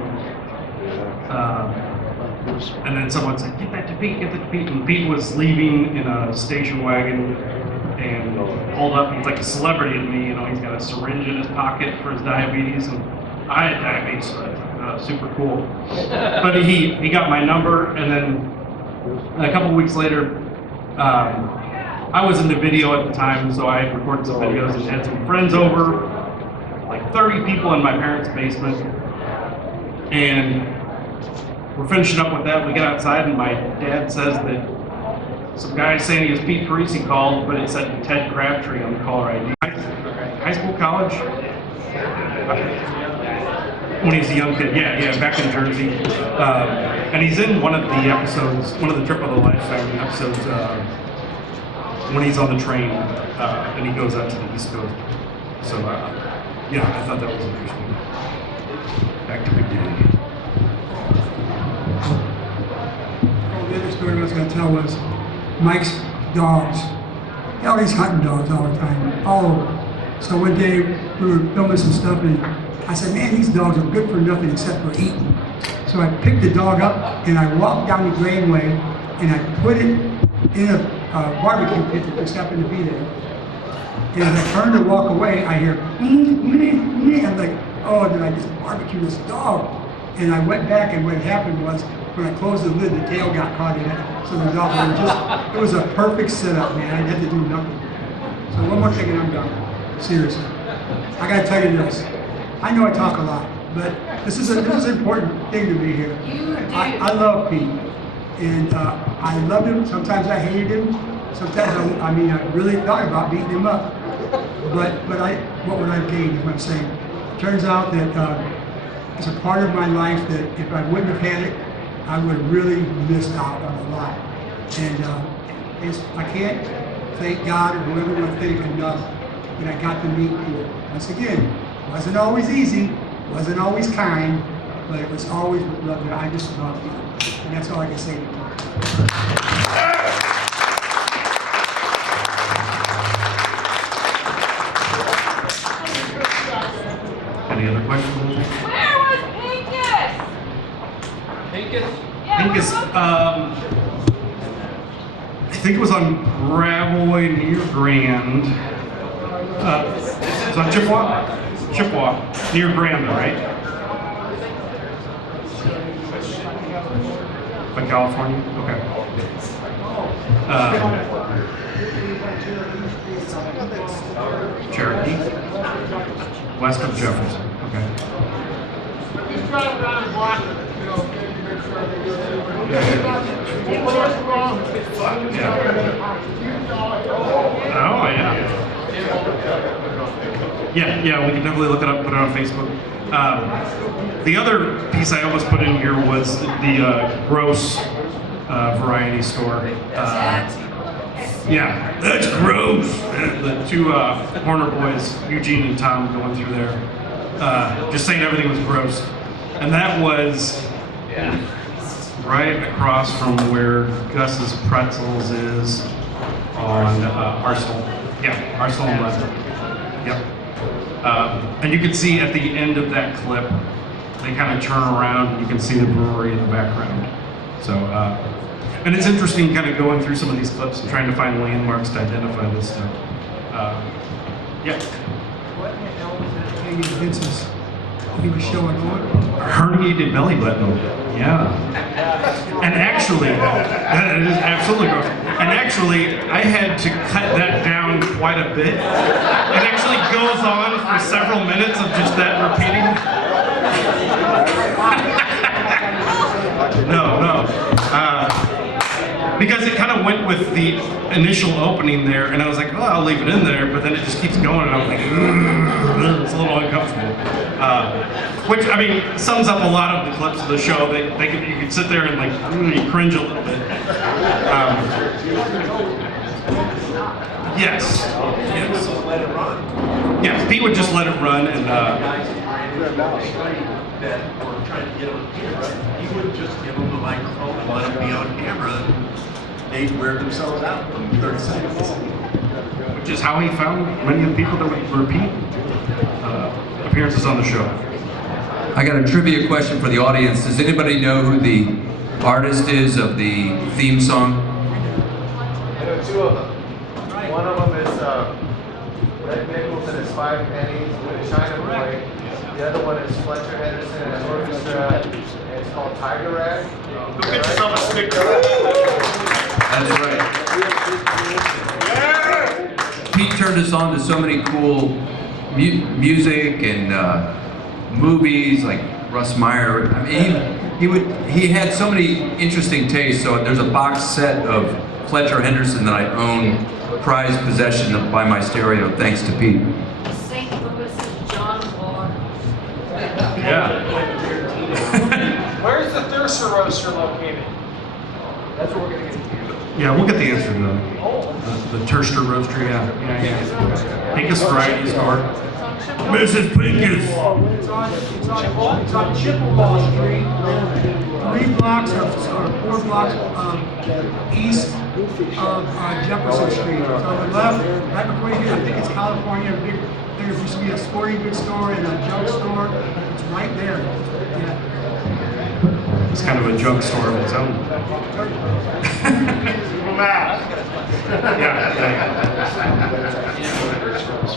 And then someone said, get that to Pete, get that to Pete. And Pete was leaving in a station wagon and pulled up. He's like a celebrity to me, you know, he's got a syringe in his pocket for his diabetes. And I had diabetes, so that's super cool. But he got my number, and then a couple weeks later, I was in the video at the time, so I recorded some videos and had some friends over, like 30 people in my parents' basement. And we're finishing up with that. We get outside, and my dad says that some guy saying he was Pete Parisi called, but it said Ted Crabtree on the caller ID. High school, college? When he was a young kid, yeah, back in Jersey. And he's in one of the episodes, one of the Trip of the Lifetime episodes, when he's on the train and he goes out to the East Coast. So yeah, I thought that was interesting. Back to Big Daddy. The other story I was going to tell was Mike's dogs. He always hunting dogs all the time, all over. So one day we were filming some stuff and I said, man, these dogs are good for nothing except for eating. So I picked the dog up and I walked down the Greenway and I put it in a barbecue pit that just happened to be there. And as I turned to walk away, I hear, I'm like, oh, did I just barbecue this dog? And I went back and what happened was, when I closed the lid, the tail got caught in it. So the dog was just, it was a perfect setup, man. I had to do nothing. So one more thing and I'm done. Seriously. I gotta tell you this. I know I talk a lot, but this is an important thing to me here. I love Pete. And I loved him. Sometimes I hated him. Sometimes I really thought about beating him up. But what would I gain is what I'm saying. Turns out that it's a part of my life that if I wouldn't have had it, I would have really missed out on a lot. And I can't thank God or whoever you want to thank enough that I got to meet Pete. Once again, wasn't always easy, wasn't always kind, but it was always with love that I just loved you. And that's all I can say to you. Any other questions? Where was Pincus? Pincus? Yeah, Pincus, I think it was on Gravois near Grand. It's on Chippewa? Chippewa, near Grand, right? By California? Okay. Cherokee? West of Jefferson, okay. Oh, yeah. Yeah, we can definitely look it up, put it on Facebook. The other piece I almost put in here was the gross variety store. Yeah, that's gross. The two Horner boys, Eugene and Tom, going through there, just saying everything was gross. And that was right across from where Gus's Pretzels is on Arsenal. Yeah, Arsenal and Leicester. Yep. And you can see at the end of that clip, they kind of turn around and you can see the brewery in the background. So, and it's interesting kind of going through some of these clips and trying to find landmarks to identify this stuff. Yeah. What the hell was that thing in Vince's? He was showing on? Herniated belly button. Yeah. And actually, that is absolutely gross. And actually, I had to cut that down quite a bit. It actually goes on for several minutes of just that repeating. No. Because it kind of went with the initial opening there, and I was like, oh, I'll leave it in there, but then it just keeps going, and I'm like, it's a little uncomfortable. Which, I mean, sums up a lot of the clips of the show. You can sit there and like cringe a little bit. Yes. Yeah, Pete would just let it run, and that were trying to get on camera, he would just give them the microphone and let them be on camera. They'd wear themselves out in 30 seconds. which is how he found many of the people that would repeat appearances on the show. I got a trivia question for the audience. Does anybody know who the artist is of the theme song? I know two of them. One of them is Red Nichols and his 5 pennies with a China Boy. The other one is Fletcher Henderson and an orchestra, and it's called Tiger Rag. Go get yourself a sticker. That's right. Pete turned us on to so many cool music and movies like Russ Meyer. I mean, he had so many interesting tastes. So there's a box set of Fletcher Henderson that I own, prized possession by my stereo, thanks to Pete. St. Louis's John Wall. Yeah. Where's the Thurser Roaster located? That's what we're gonna get to. Yeah, we'll get the answer to the Terster Roastery. Yeah. Pincus Variety Store. Mrs. Pincus. It's on Chippewa Street, 3 blocks or 4 blocks east of Jefferson Street. So on the left, right before you get, I think it's California, there used to be a sporting goods store and a junk store. It's right there. Yeah. It's kind of a junk store of its own.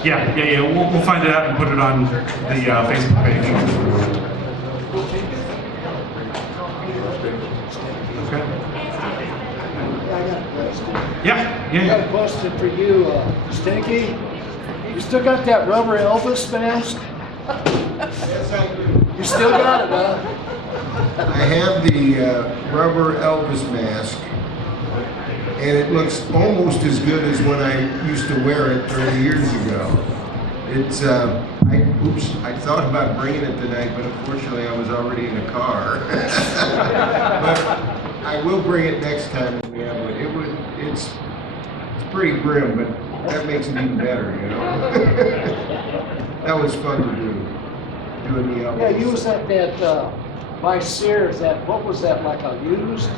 Yeah. We'll find it out and put it on the Facebook page. Okay. Yeah. I got a question for you, Stinky. You still got that rubber Elvis mask? You still got it, huh? I have the rubber Elvis mask, and it looks almost as good as when I used to wear it 30 years ago. It's, I thought about bringing it tonight, but unfortunately I was already in a car. But I will bring it next time when we have one. It's pretty grim, but that makes it even better, you know? That was fun to do, doing the Elvis. Yeah, you was at that, by Sears, what was that, like a used?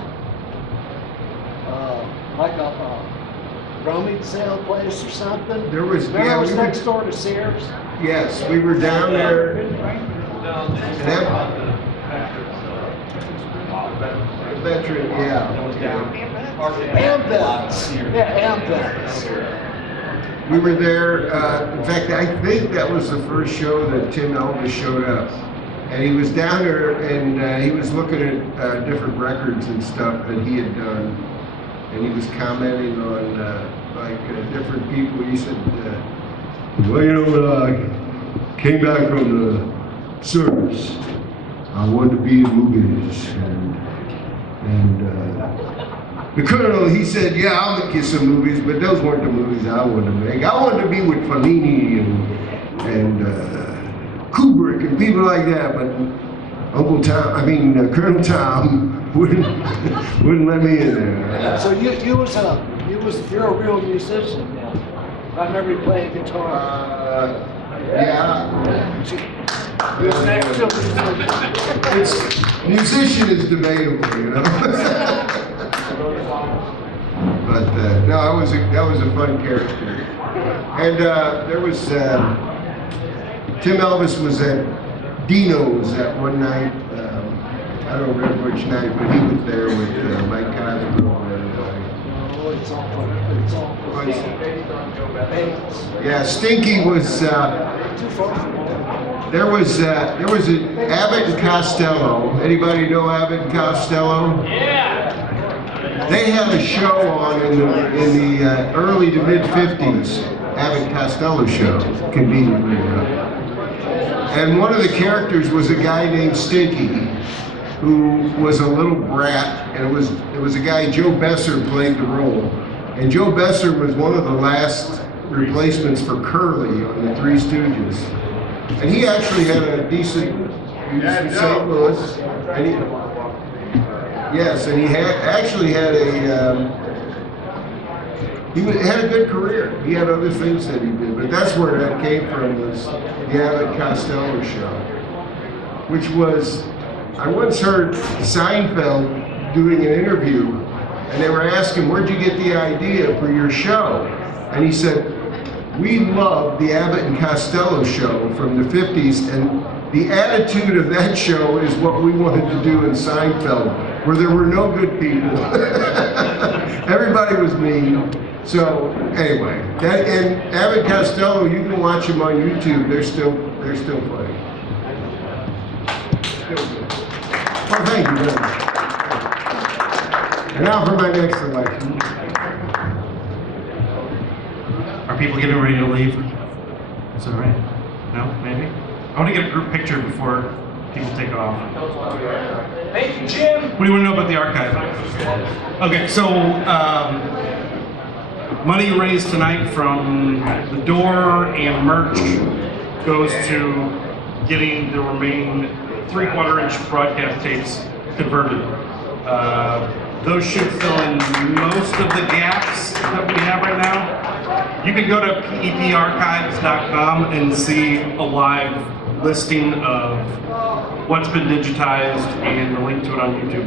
Like a rummage sale place or something? There was, Remember yeah, it was we next were, door to Sears? yes, we were down there. Veteran, yeah. Amvets. Yeah, Amvets. We were there, in fact, I think that was the first show that Tim Elvis showed up. And he was down there and he was looking at different records and stuff that he had done. And he was commenting on different people. He said, well, you know, when I came back from the service, I wanted to be in movies. And the Colonel, he said, yeah, I'll make you some movies, but those weren't the movies I wanted to make. I wanted to be with Fellini and Kubrick and people like that, but Colonel Tom wouldn't let me in there. So you're a real musician now. I remember you playing guitar. Yeah. You're an actual musician. Musician is debatable, you know. But no, that was a fun character. And there was Tim Elvis was at Dino's that one night. I don't remember which night, but he was there with Mike Cosgrove and everybody. Oh, it's all fun. Yeah, Stinky was. There was Abbott and Costello. Anybody know Abbott and Costello? Yeah. They had a show on in the early to mid '50s. Abbott and Costello show, conveniently enough. And one of the characters was a guy named Stinky, who was a little brat, and it was a guy, Joe Besser played the role. And Joe Besser was one of the last replacements for Curly on the Three Stooges. And he actually had a decent, he was from St. Louis, and he actually had had a good career. He had other things that he did, but that's where that came from, was the Abbott Costello show, which was, I once heard Seinfeld doing an interview, and they were asking, where'd you get the idea for your show? And he said, we loved the Abbott and Costello show from the 50s, and the attitude of that show is what we wanted to do in Seinfeld, where there were no good people. Everybody was mean. So anyway, and Abbott and Costello, you can watch them on YouTube. They're still funny. Well, thank you very much. And now for my next election. Are people getting ready to leave? Is that right? No, maybe? I want to get a group picture before people take off. Thank you, Jim. What do you want to know about the archive? Okay, so money raised tonight from the door and merch goes to getting the remaining 3/4-inch broadcast tapes converted. those should fill in most of the gaps that we have right now. You can go to peparchives.com and see a live listing of what's been digitized and the link to it on YouTube.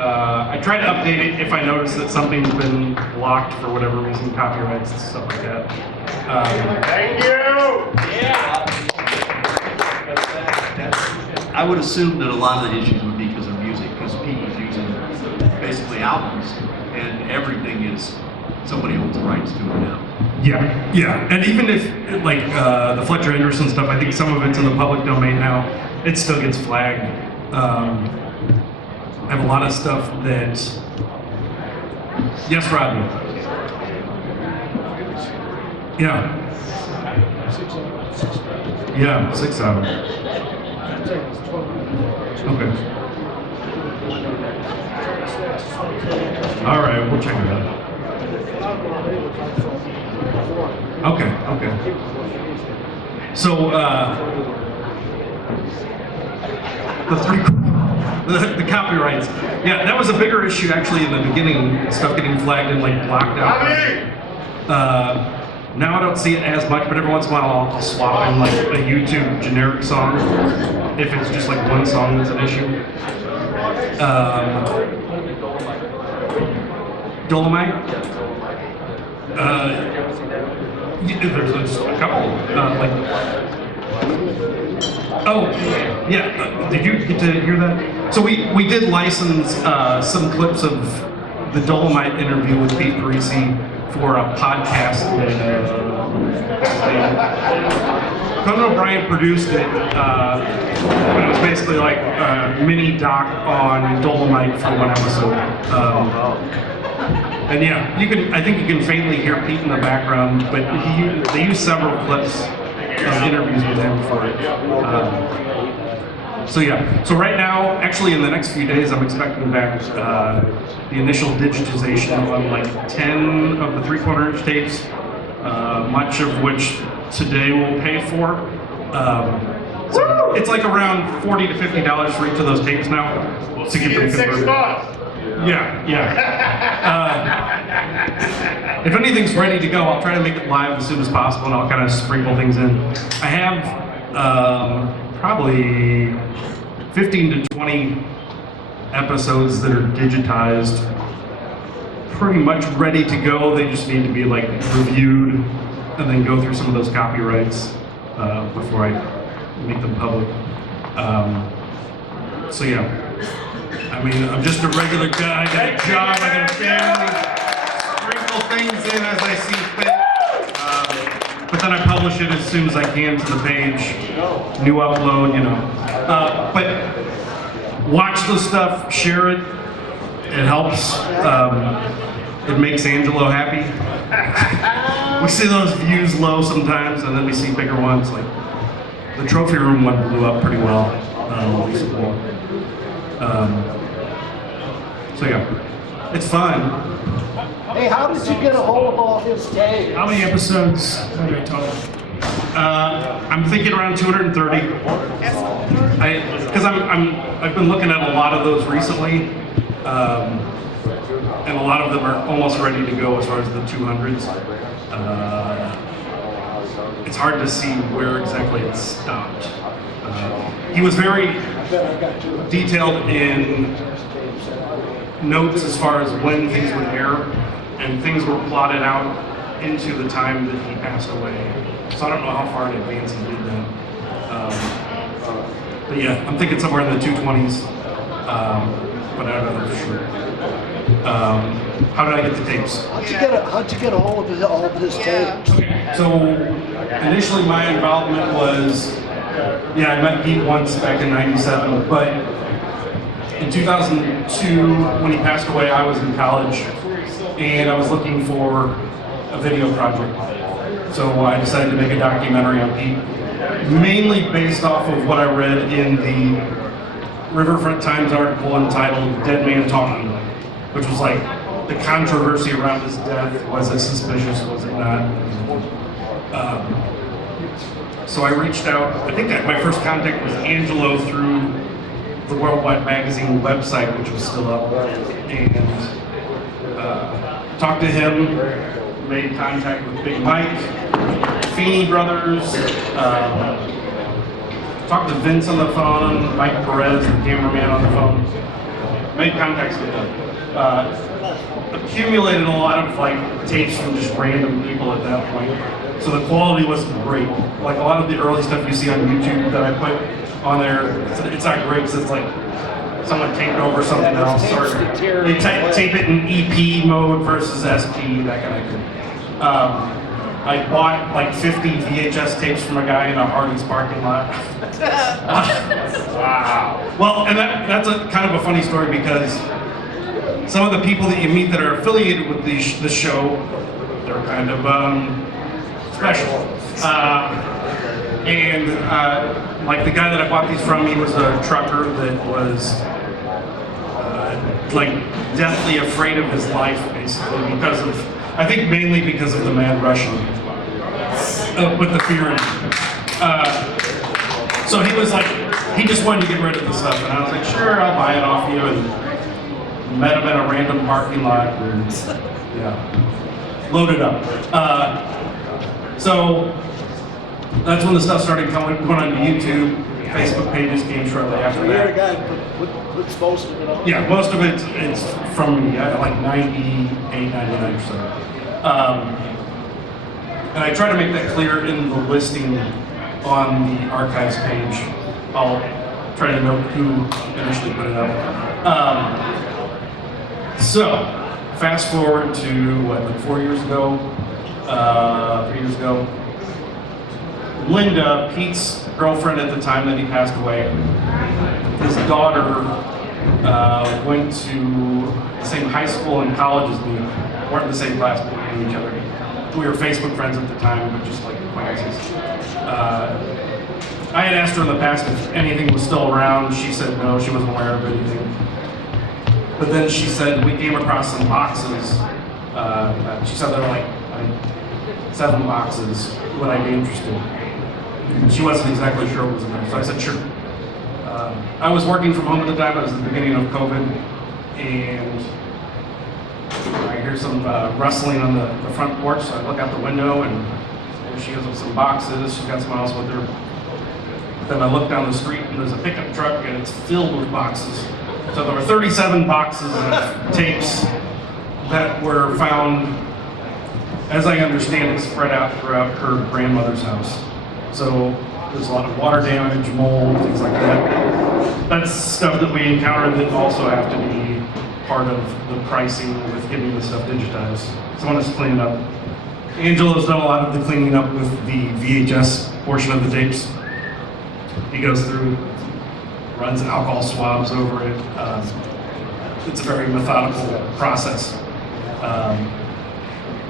I try to update it if I notice that something's been blocked for whatever reason, copyrights and stuff like that. Thank you! Yeah! I would assume that a lot of the issues would be because of music, because Pete was using basically albums, and everything is, somebody owns the rights to it now. Yeah, and even if, like, the Fletcher Henderson stuff, I think some of it's in the public domain now, it still gets flagged. I have a lot of stuff that, yes, Rodney? Yeah. Yeah, 6 hours. Okay. All right, we'll check it out. Okay. So, the copyrights. Yeah, that was a bigger issue actually in the beginning, stuff getting flagged and like blocked out. Now I don't see it as much, but every once in a while I'll swap in like a YouTube generic song if it's just like one song that's an issue. Dolomite. There's just a couple. Oh, yeah. Did you get to hear that? So we did license some clips of the Dolomite interview with Pete Parisi for a podcast that Conan O'Brien produced it, but it was basically like a mini doc on Dolomite for one episode. And yeah, I think you can faintly hear Pete in the background, but they use several clips of interviews with him for it. So yeah, so right now, actually in the next few days, I'm expecting back the initial digitization on like 10 of the 3/4 inch tapes, much of which today we'll pay for. So it's like around $40 to $50 for each of those tapes now to get them converted. Yeah. If anything's ready to go, I'll try to make it live as soon as possible, and I'll kind of sprinkle things in. I have probably 15 to 20 episodes that are digitized, pretty much ready to go. They just need to be like reviewed and then go through some of those copyrights before I make them public. So yeah, I mean, I'm just a regular guy, I got a job, I got a family, sprinkle things in as I see fit. But then I publish it as soon as I can to the page, new upload, But watch the stuff, share it, it helps. It makes Angelo happy. We see those views low sometimes, and then we see bigger ones. Like the trophy room one blew up pretty well recently. So yeah, it's fun. Hey, how did you get a hold of all his tapes? How many episodes are there total? I'm thinking around 230. Because I've been looking at a lot of those recently, and a lot of them are almost ready to go as far as the 200s. It's hard to see where exactly it stopped. He was very detailed in notes as far as when things would air, and things were plotted out into the time that he passed away. So I don't know how far in advance he did that. But yeah, I'm thinking somewhere in the 220s, but I don't know for sure. How did I get the tapes? How'd you get a hold of all of his tapes? So initially my involvement was, I met Pete once back in '97, but in 2002, when he passed away, I was in college, and I was looking for a video project. So I decided to make a documentary on Pete, mainly based off of what I read in the Riverfront Times article entitled "Dead Man Talking," which was like the controversy around his death. Was it suspicious? Was it not? So I reached out. I think that my first contact was Angelo through the Worldwide Magazine website, which was still up, and talked to him, made contact with Big Mike, Feeney Brothers, talked to Vince on the phone, Mike Perez, the cameraman, on the phone, made contacts with them. Accumulated a lot of like tapes from just random people at that point. So the quality wasn't great. Like a lot of the early stuff you see on YouTube that I put on there, it's not great because it's like someone taped over something else, or they tape it in EP mode versus SP, that kind of thing. I bought like 50 VHS tapes from a guy in a Hardee's parking lot. Wow. Well, and that's a kind of a funny story because some of the people that you meet that are affiliated with the show, they're kind of special. Like the guy that I bought these from, he was a trucker that was like deathly afraid of his life, basically, because of, I think mainly because of the Mad Russian, with the fear in him. So he was like, he just wanted to get rid of the stuff, and I was like, sure, I'll buy it off you, and met him at a random parking lot, and yeah, loaded up. So that's when the stuff started going on YouTube. Facebook pages came shortly after You're the that. guy who puts most of it on? Yeah, most of it's from me, like 98, 99%. And I try to make that clear in the listing on the archives page. I'll try to note who initially put it up. So, fast forward to what, like 4 years ago, 3 years ago. Linda, Pete's girlfriend at the time that he passed away, his daughter went to the same high school and college as me. Weren't in the same class, but we knew each other. We were Facebook friends at the time, but just like acquaintances. I had asked her in the past if anything was still around. She said no, she wasn't aware of anything. But then she said we came across some boxes. She said there were like 7 boxes. Would I be interested? She wasn't exactly sure what was in there, so I said sure. I was working from home at the time. It was the beginning of COVID, and I hear some rustling on the front porch. So I look out the window, and there she is with some boxes. She's got someone else with her. Then I look down the street, and there's a pickup truck, and it's filled with boxes. So there were 37 boxes of tapes that were found, as I understand it, spread out throughout her grandmother's house. So there's a lot of water damage, mold, things like that. That's stuff that we encounter that also have to be part of the pricing with getting the stuff digitized. Someone has to clean it up. Angelo's done a lot of the cleaning up with the VHS portion of the tapes. He goes through, runs alcohol swabs over it. It's a very methodical process.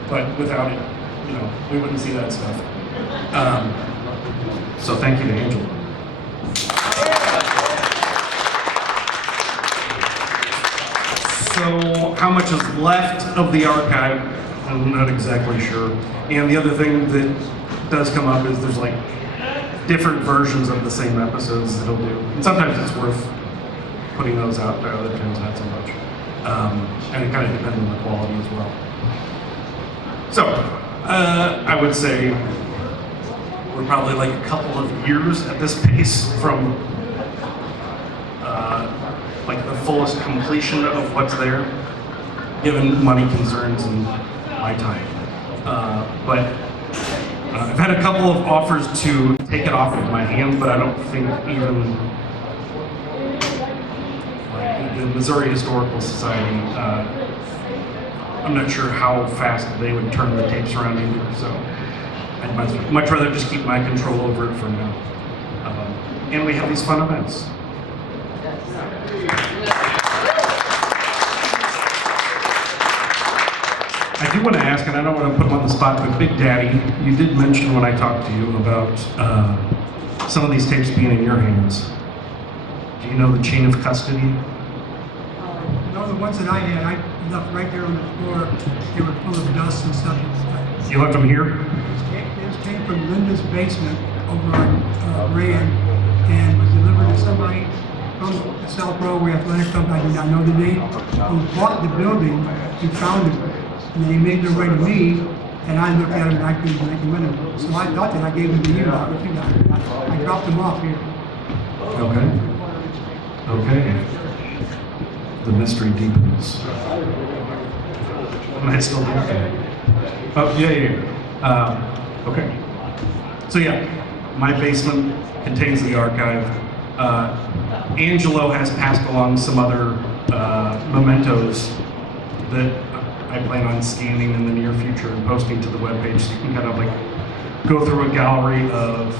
But without it, we wouldn't see that stuff. So thank you to Angelo. So how much is left of the archive? I'm not exactly sure. And the other thing that does come up is there's like different versions of the same episodes that he'll do. And sometimes it's worth putting those out there, other times not so much. And it kind of depends on the quality as well. So, I would say we're probably like a couple of years at this pace from like the fullest completion of what's there, given money concerns and my time. But I've had a couple of offers to take it off of my hands, but I don't think even like the Missouri Historical Society, I'm not sure how fast they would turn the tapes around either, so I'd much rather just keep my control over it for now. And we have these fun events. I do want to ask, and I don't want to put him on the spot, but Big Daddy, you did mention when I talked to you about some of these tapes being in your hands. Do you know the chain of custody? No, the ones that I had, I left right there on the floor. They were full of dust and stuff. You left them here? It came from Linda's basement over on Grand and was delivered to somebody from the South Broadway Athletic Club, I did not know the name, who bought the building, who founded it. And they made their way to me, and I looked at them and I couldn't do anything with them. So I thought that I gave them to you, not what you got. I dropped them off here. Okay. Okay. The mystery deepens. Am I still there? Oh, yeah. Okay. So yeah, my basement contains the archive. Angelo has passed along some other mementos that I plan on scanning in the near future and posting to the webpage, so you can kind of like go through a gallery of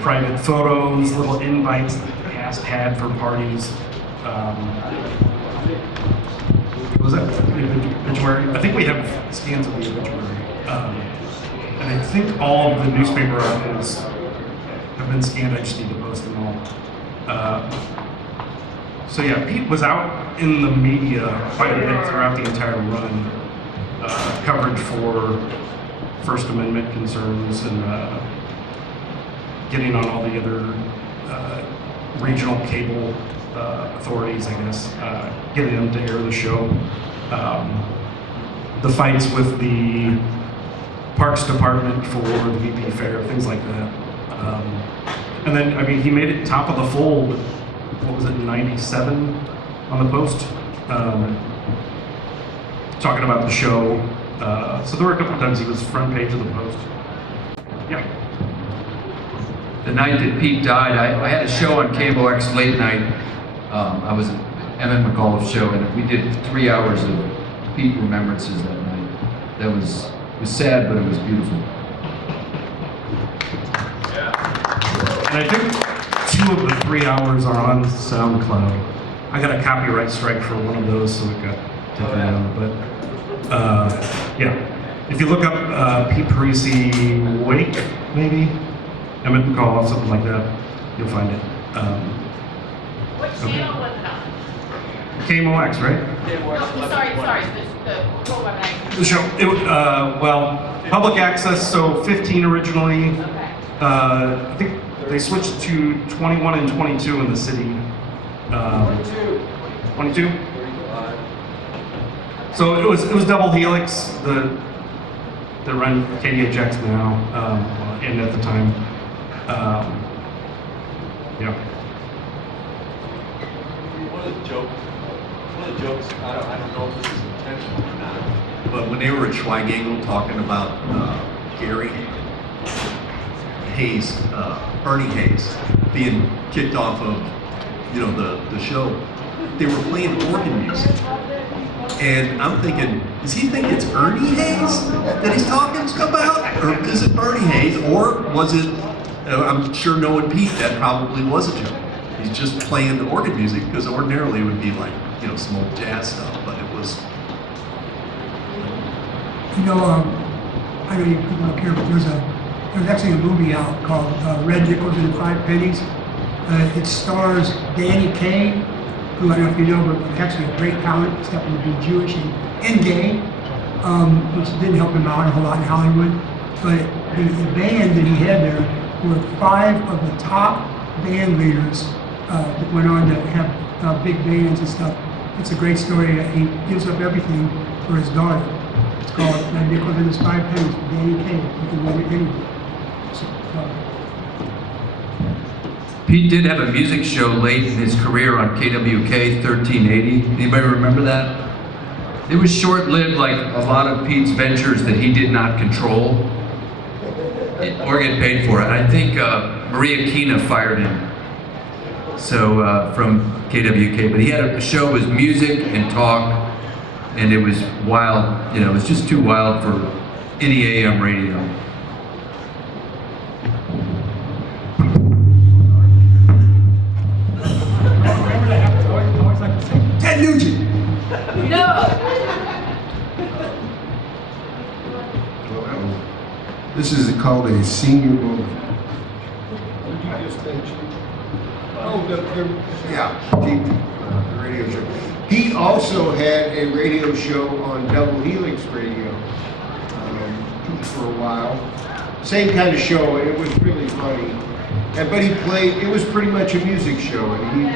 private photos, little invites that the cast had for parties. What was that? The obituary? I think we have scans of the obituary. And I think all of the newspaper articles have been scanned. I just need to post them all. So yeah, Pete was out in the media quite a bit throughout the entire run. Coverage for First Amendment concerns and getting on all the other regional cable authorities, I guess, getting them to air the show. The fights with the Parks Department for the VP Fair, things like that. And then, I mean, he made it top of the fold, what was it, 97 on the Post? Talking about the show. So there were a couple of times he was front page of the Post. Yeah. The night that Pete died, I had a show on Cable X late night. I was at Emmitt McAuliffe show, and we did 3 hours of Pete remembrances that night. That was, it was sad, but it was beautiful. And I think 2 of the 3 hours are on SoundCloud. I got a copyright strike for one of those, so it got taken down. But yeah, if you look up Pete Parisi Wake, maybe Emmitt McAuliffe, something like that, you'll find it. What channel was it on? KMOX, right? No, sorry, the program I. The show, well, public access, so 15 originally. Okay. I think they switched to 21 and 22 in the city. 22? So it was double helix, that run KDHX now, and at the time. Yeah. One of the jokes, I don't know if this is intentional or not, but when they were at Schweigangle talking about Gary Hayes, Ernie Hayes, being kicked off of, the show, they were playing organ music. And I'm thinking, does he think it's Ernie Hayes that he's talking about? Or is it Bernie Hayes? Or was it, I'm sure knowing Pete, that probably was a joke. He's just playing the organ music, because ordinarily it would be like, some old jazz stuff, but it was. I know you people don't care, but there's actually a movie out called Red Nickels and Five Pennies. It stars Danny Kaye, who I don't know if you know, but actually a great talent, just happened to be Jewish and gay, which didn't help him out a whole lot in Hollywood. But the band that he had there were 5 of the top band leaders that went on to have big bands and stuff. It's a great story. He gives up everything for his daughter. It's called Red Nickels and His 5 Pennies with Danny Kaye. You can read it anywhere. Pete did have a music show late in his career on KWK 1380. Anybody remember that? It was short-lived, like a lot of Pete's ventures that he did not control or get paid for it. I think Maria Kina fired him. So from KWK, but he had a show with music and talk, and it was wild. It was just too wild for any AM radio. Ted Nugent. No. This is called a senior moment. The radio show. He also had a radio show on Double Helix Radio for a while. Same kind of show, and it was really funny. but he played, it was pretty much a music show, and he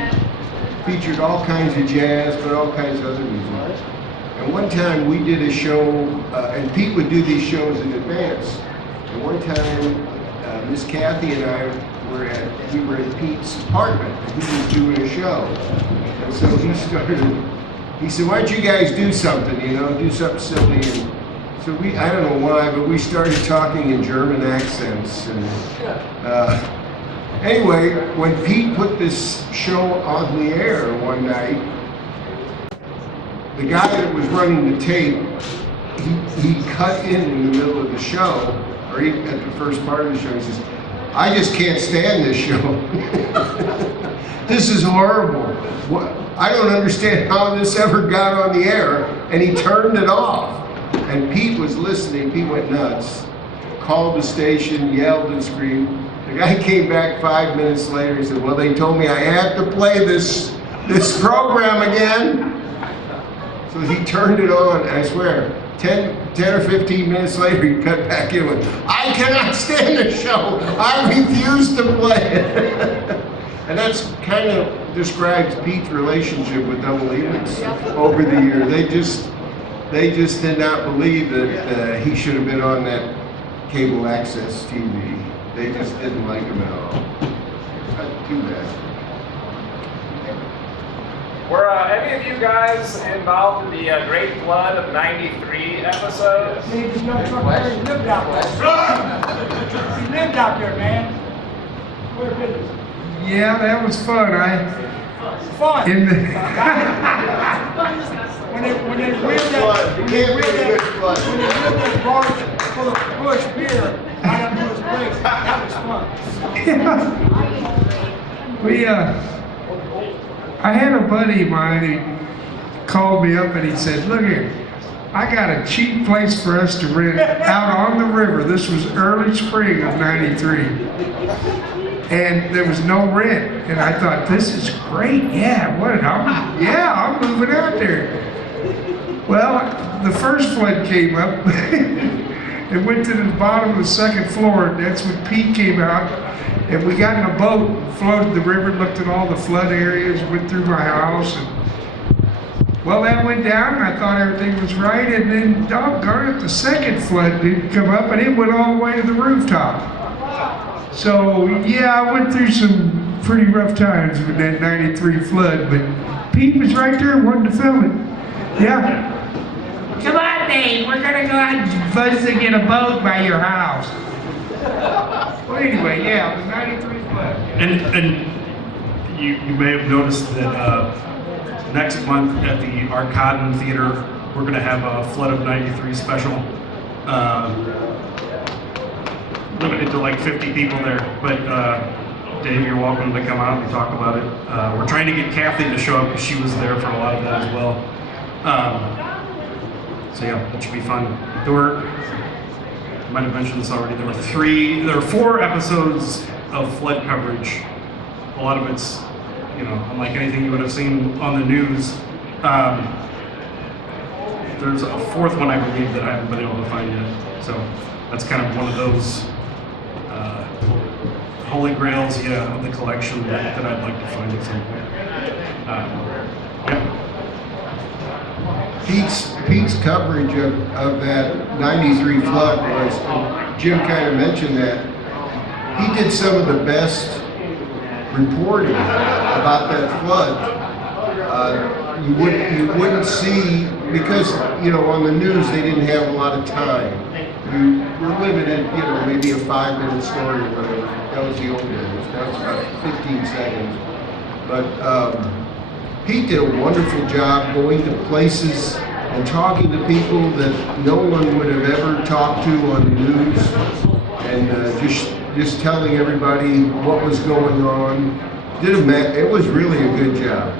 featured all kinds of jazz, but all kinds of other music. And one time we did a show, and Pete would do these shows in advance. And one time, Miss Kathy and I we were in Pete's apartment, and he was doing a show. And so he said, why don't you guys do something, do something silly. And so I don't know why, but we started talking in German accents. And anyway, when Pete put this show on the air one night, the guy that was running the tape, he cut in the middle of the show, or at the first part of the show, he says, I just can't stand this show. This is horrible. I don't understand how this ever got on the air. And he turned it off. And Pete was listening. Pete went nuts, called the station, yelled and screamed. The guy came back 5 minutes later. He said, well, they told me I have to play this program again. So he turned it on, I swear. 10 or 15 minutes later, he cut back in with, I cannot stand the show. I refuse to play it. And that's kind of describes Pete's relationship with Double Helix over the years. They just did not believe that he should have been on that cable access TV. They just didn't like him at all. Not too bad. Were any of you guys involved in the Great Flood of '93 episode? He lived out there. He lived out there, man. Where did it? Yeah, that was fun. Fun. In the when they wheeled that barge full of Bush beer right up to his place, that was fun. I had a buddy of mine who called me up and he said, look here, I got a cheap place for us to rent out on the river. This was early spring of '93. And there was no rent. And I thought, this is great. Yeah, I'm moving out there. Well, the first flood came up. It went to the bottom of the second floor. And that's when Pete came out. And we got in a boat, floated the river, looked at all the flood areas, went through my house. And, well, that went down, and I thought everything was right. And then, doggone it, the second flood did come up, and it went all the way to the rooftop. So, yeah, I went through some pretty rough times with that '93 flood, but Pete was right there, wanted to film it. Yeah. Come on, Dave, we're gonna go out and visit in a boat by your house. Well, anyway, yeah, the '93 flood. And you may have noticed that next month at the Arcaden Theater, we're going to have a Flood of '93 special. Limited to like 50 people there, but Dave, you're welcome to come out and talk about it. We're trying to get Kathy to show up because she was there for a lot of that as well. So yeah, that should be fun. I might have mentioned this already. There were 4 episodes of flood coverage. A lot of it's, unlike anything you would have seen on the news. There's a 4th one, I believe, that I haven't been able to find yet. So that's kind of one of those holy grails, of the collection that I'd like to find at some point. Pete's coverage of that '93 flood was, Jim kind of mentioned that, he did some of the best reporting about that flood. You wouldn't see, because, on the news they didn't have a lot of time. You were limited, maybe a 5-minute story or whatever. That was the old days. That was about 15 seconds. But Pete did a wonderful job going to places and talking to people that no one would have ever talked to on the news, and just telling everybody what was going on. It was really a good job.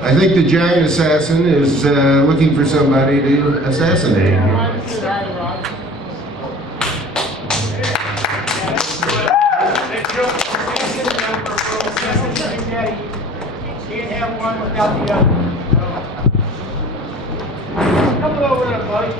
I think the giant assassin is looking for somebody to assassinate him. Can't have one without the other. Come over there, buddy.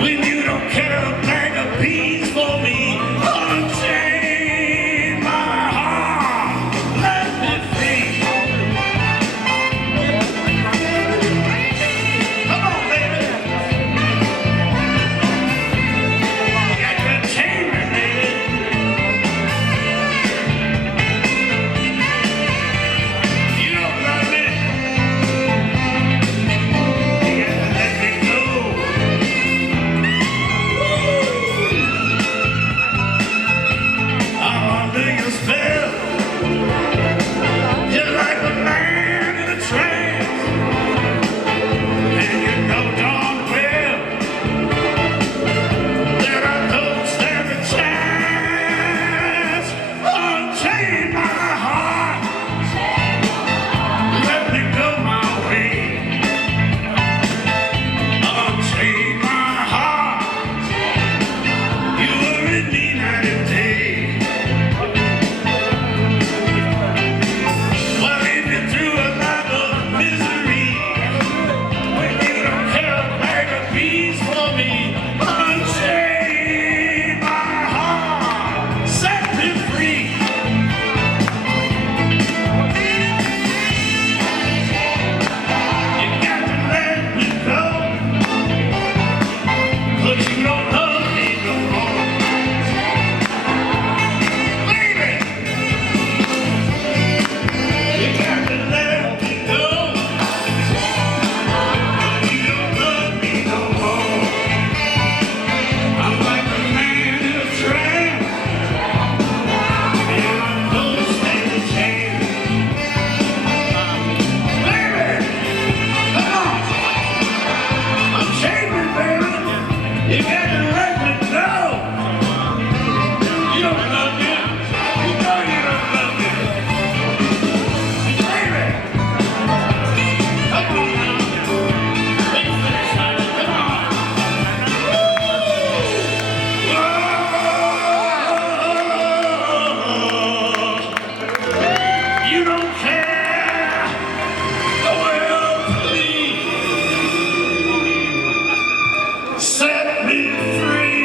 when you don't care a bag of beans for me. Unchain my heart, let me free. Come on, baby. You can chain me, baby. You don't love me. You gotta let me go. I'm under your spell, just like a man in a trance. And you know darn well that I don't stand a chance. Unchain my heart, let me go my way. Unchain my heart, you were in me night and day. Well, if you threw a life of misery, when you don't care a bag of beans for me, unchain my heart, set me free. You got to let me go, 'cause you don't love me no more. Baby, you got to let me go, 'cause you don't love me no more. I'm like a man in a trance, and I don't stand a chance. Baby, come on, unchain me, baby. You got to let me go. You don't love me. You know you don't love me. Baby, come on now. Let's finish now. Come on. Whoa. You don't care. Well, please set me free.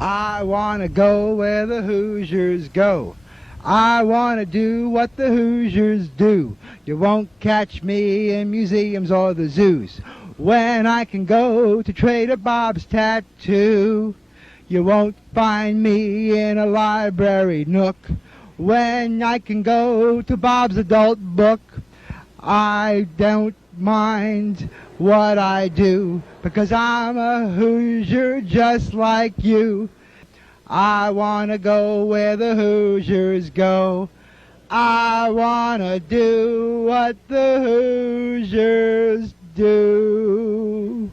I want to go where the Hoosiers go. I want to do what the Hoosiers do. You won't catch me in museums or the zoos when I can go to Trader Bob's Tattoo. You won't find me in a library nook when I can go to Bob's Adult Book. I don't mind what I do because I'm a Hoosier just like you. I want to go where the Hoosiers go. I want to do what the Hoosiers do.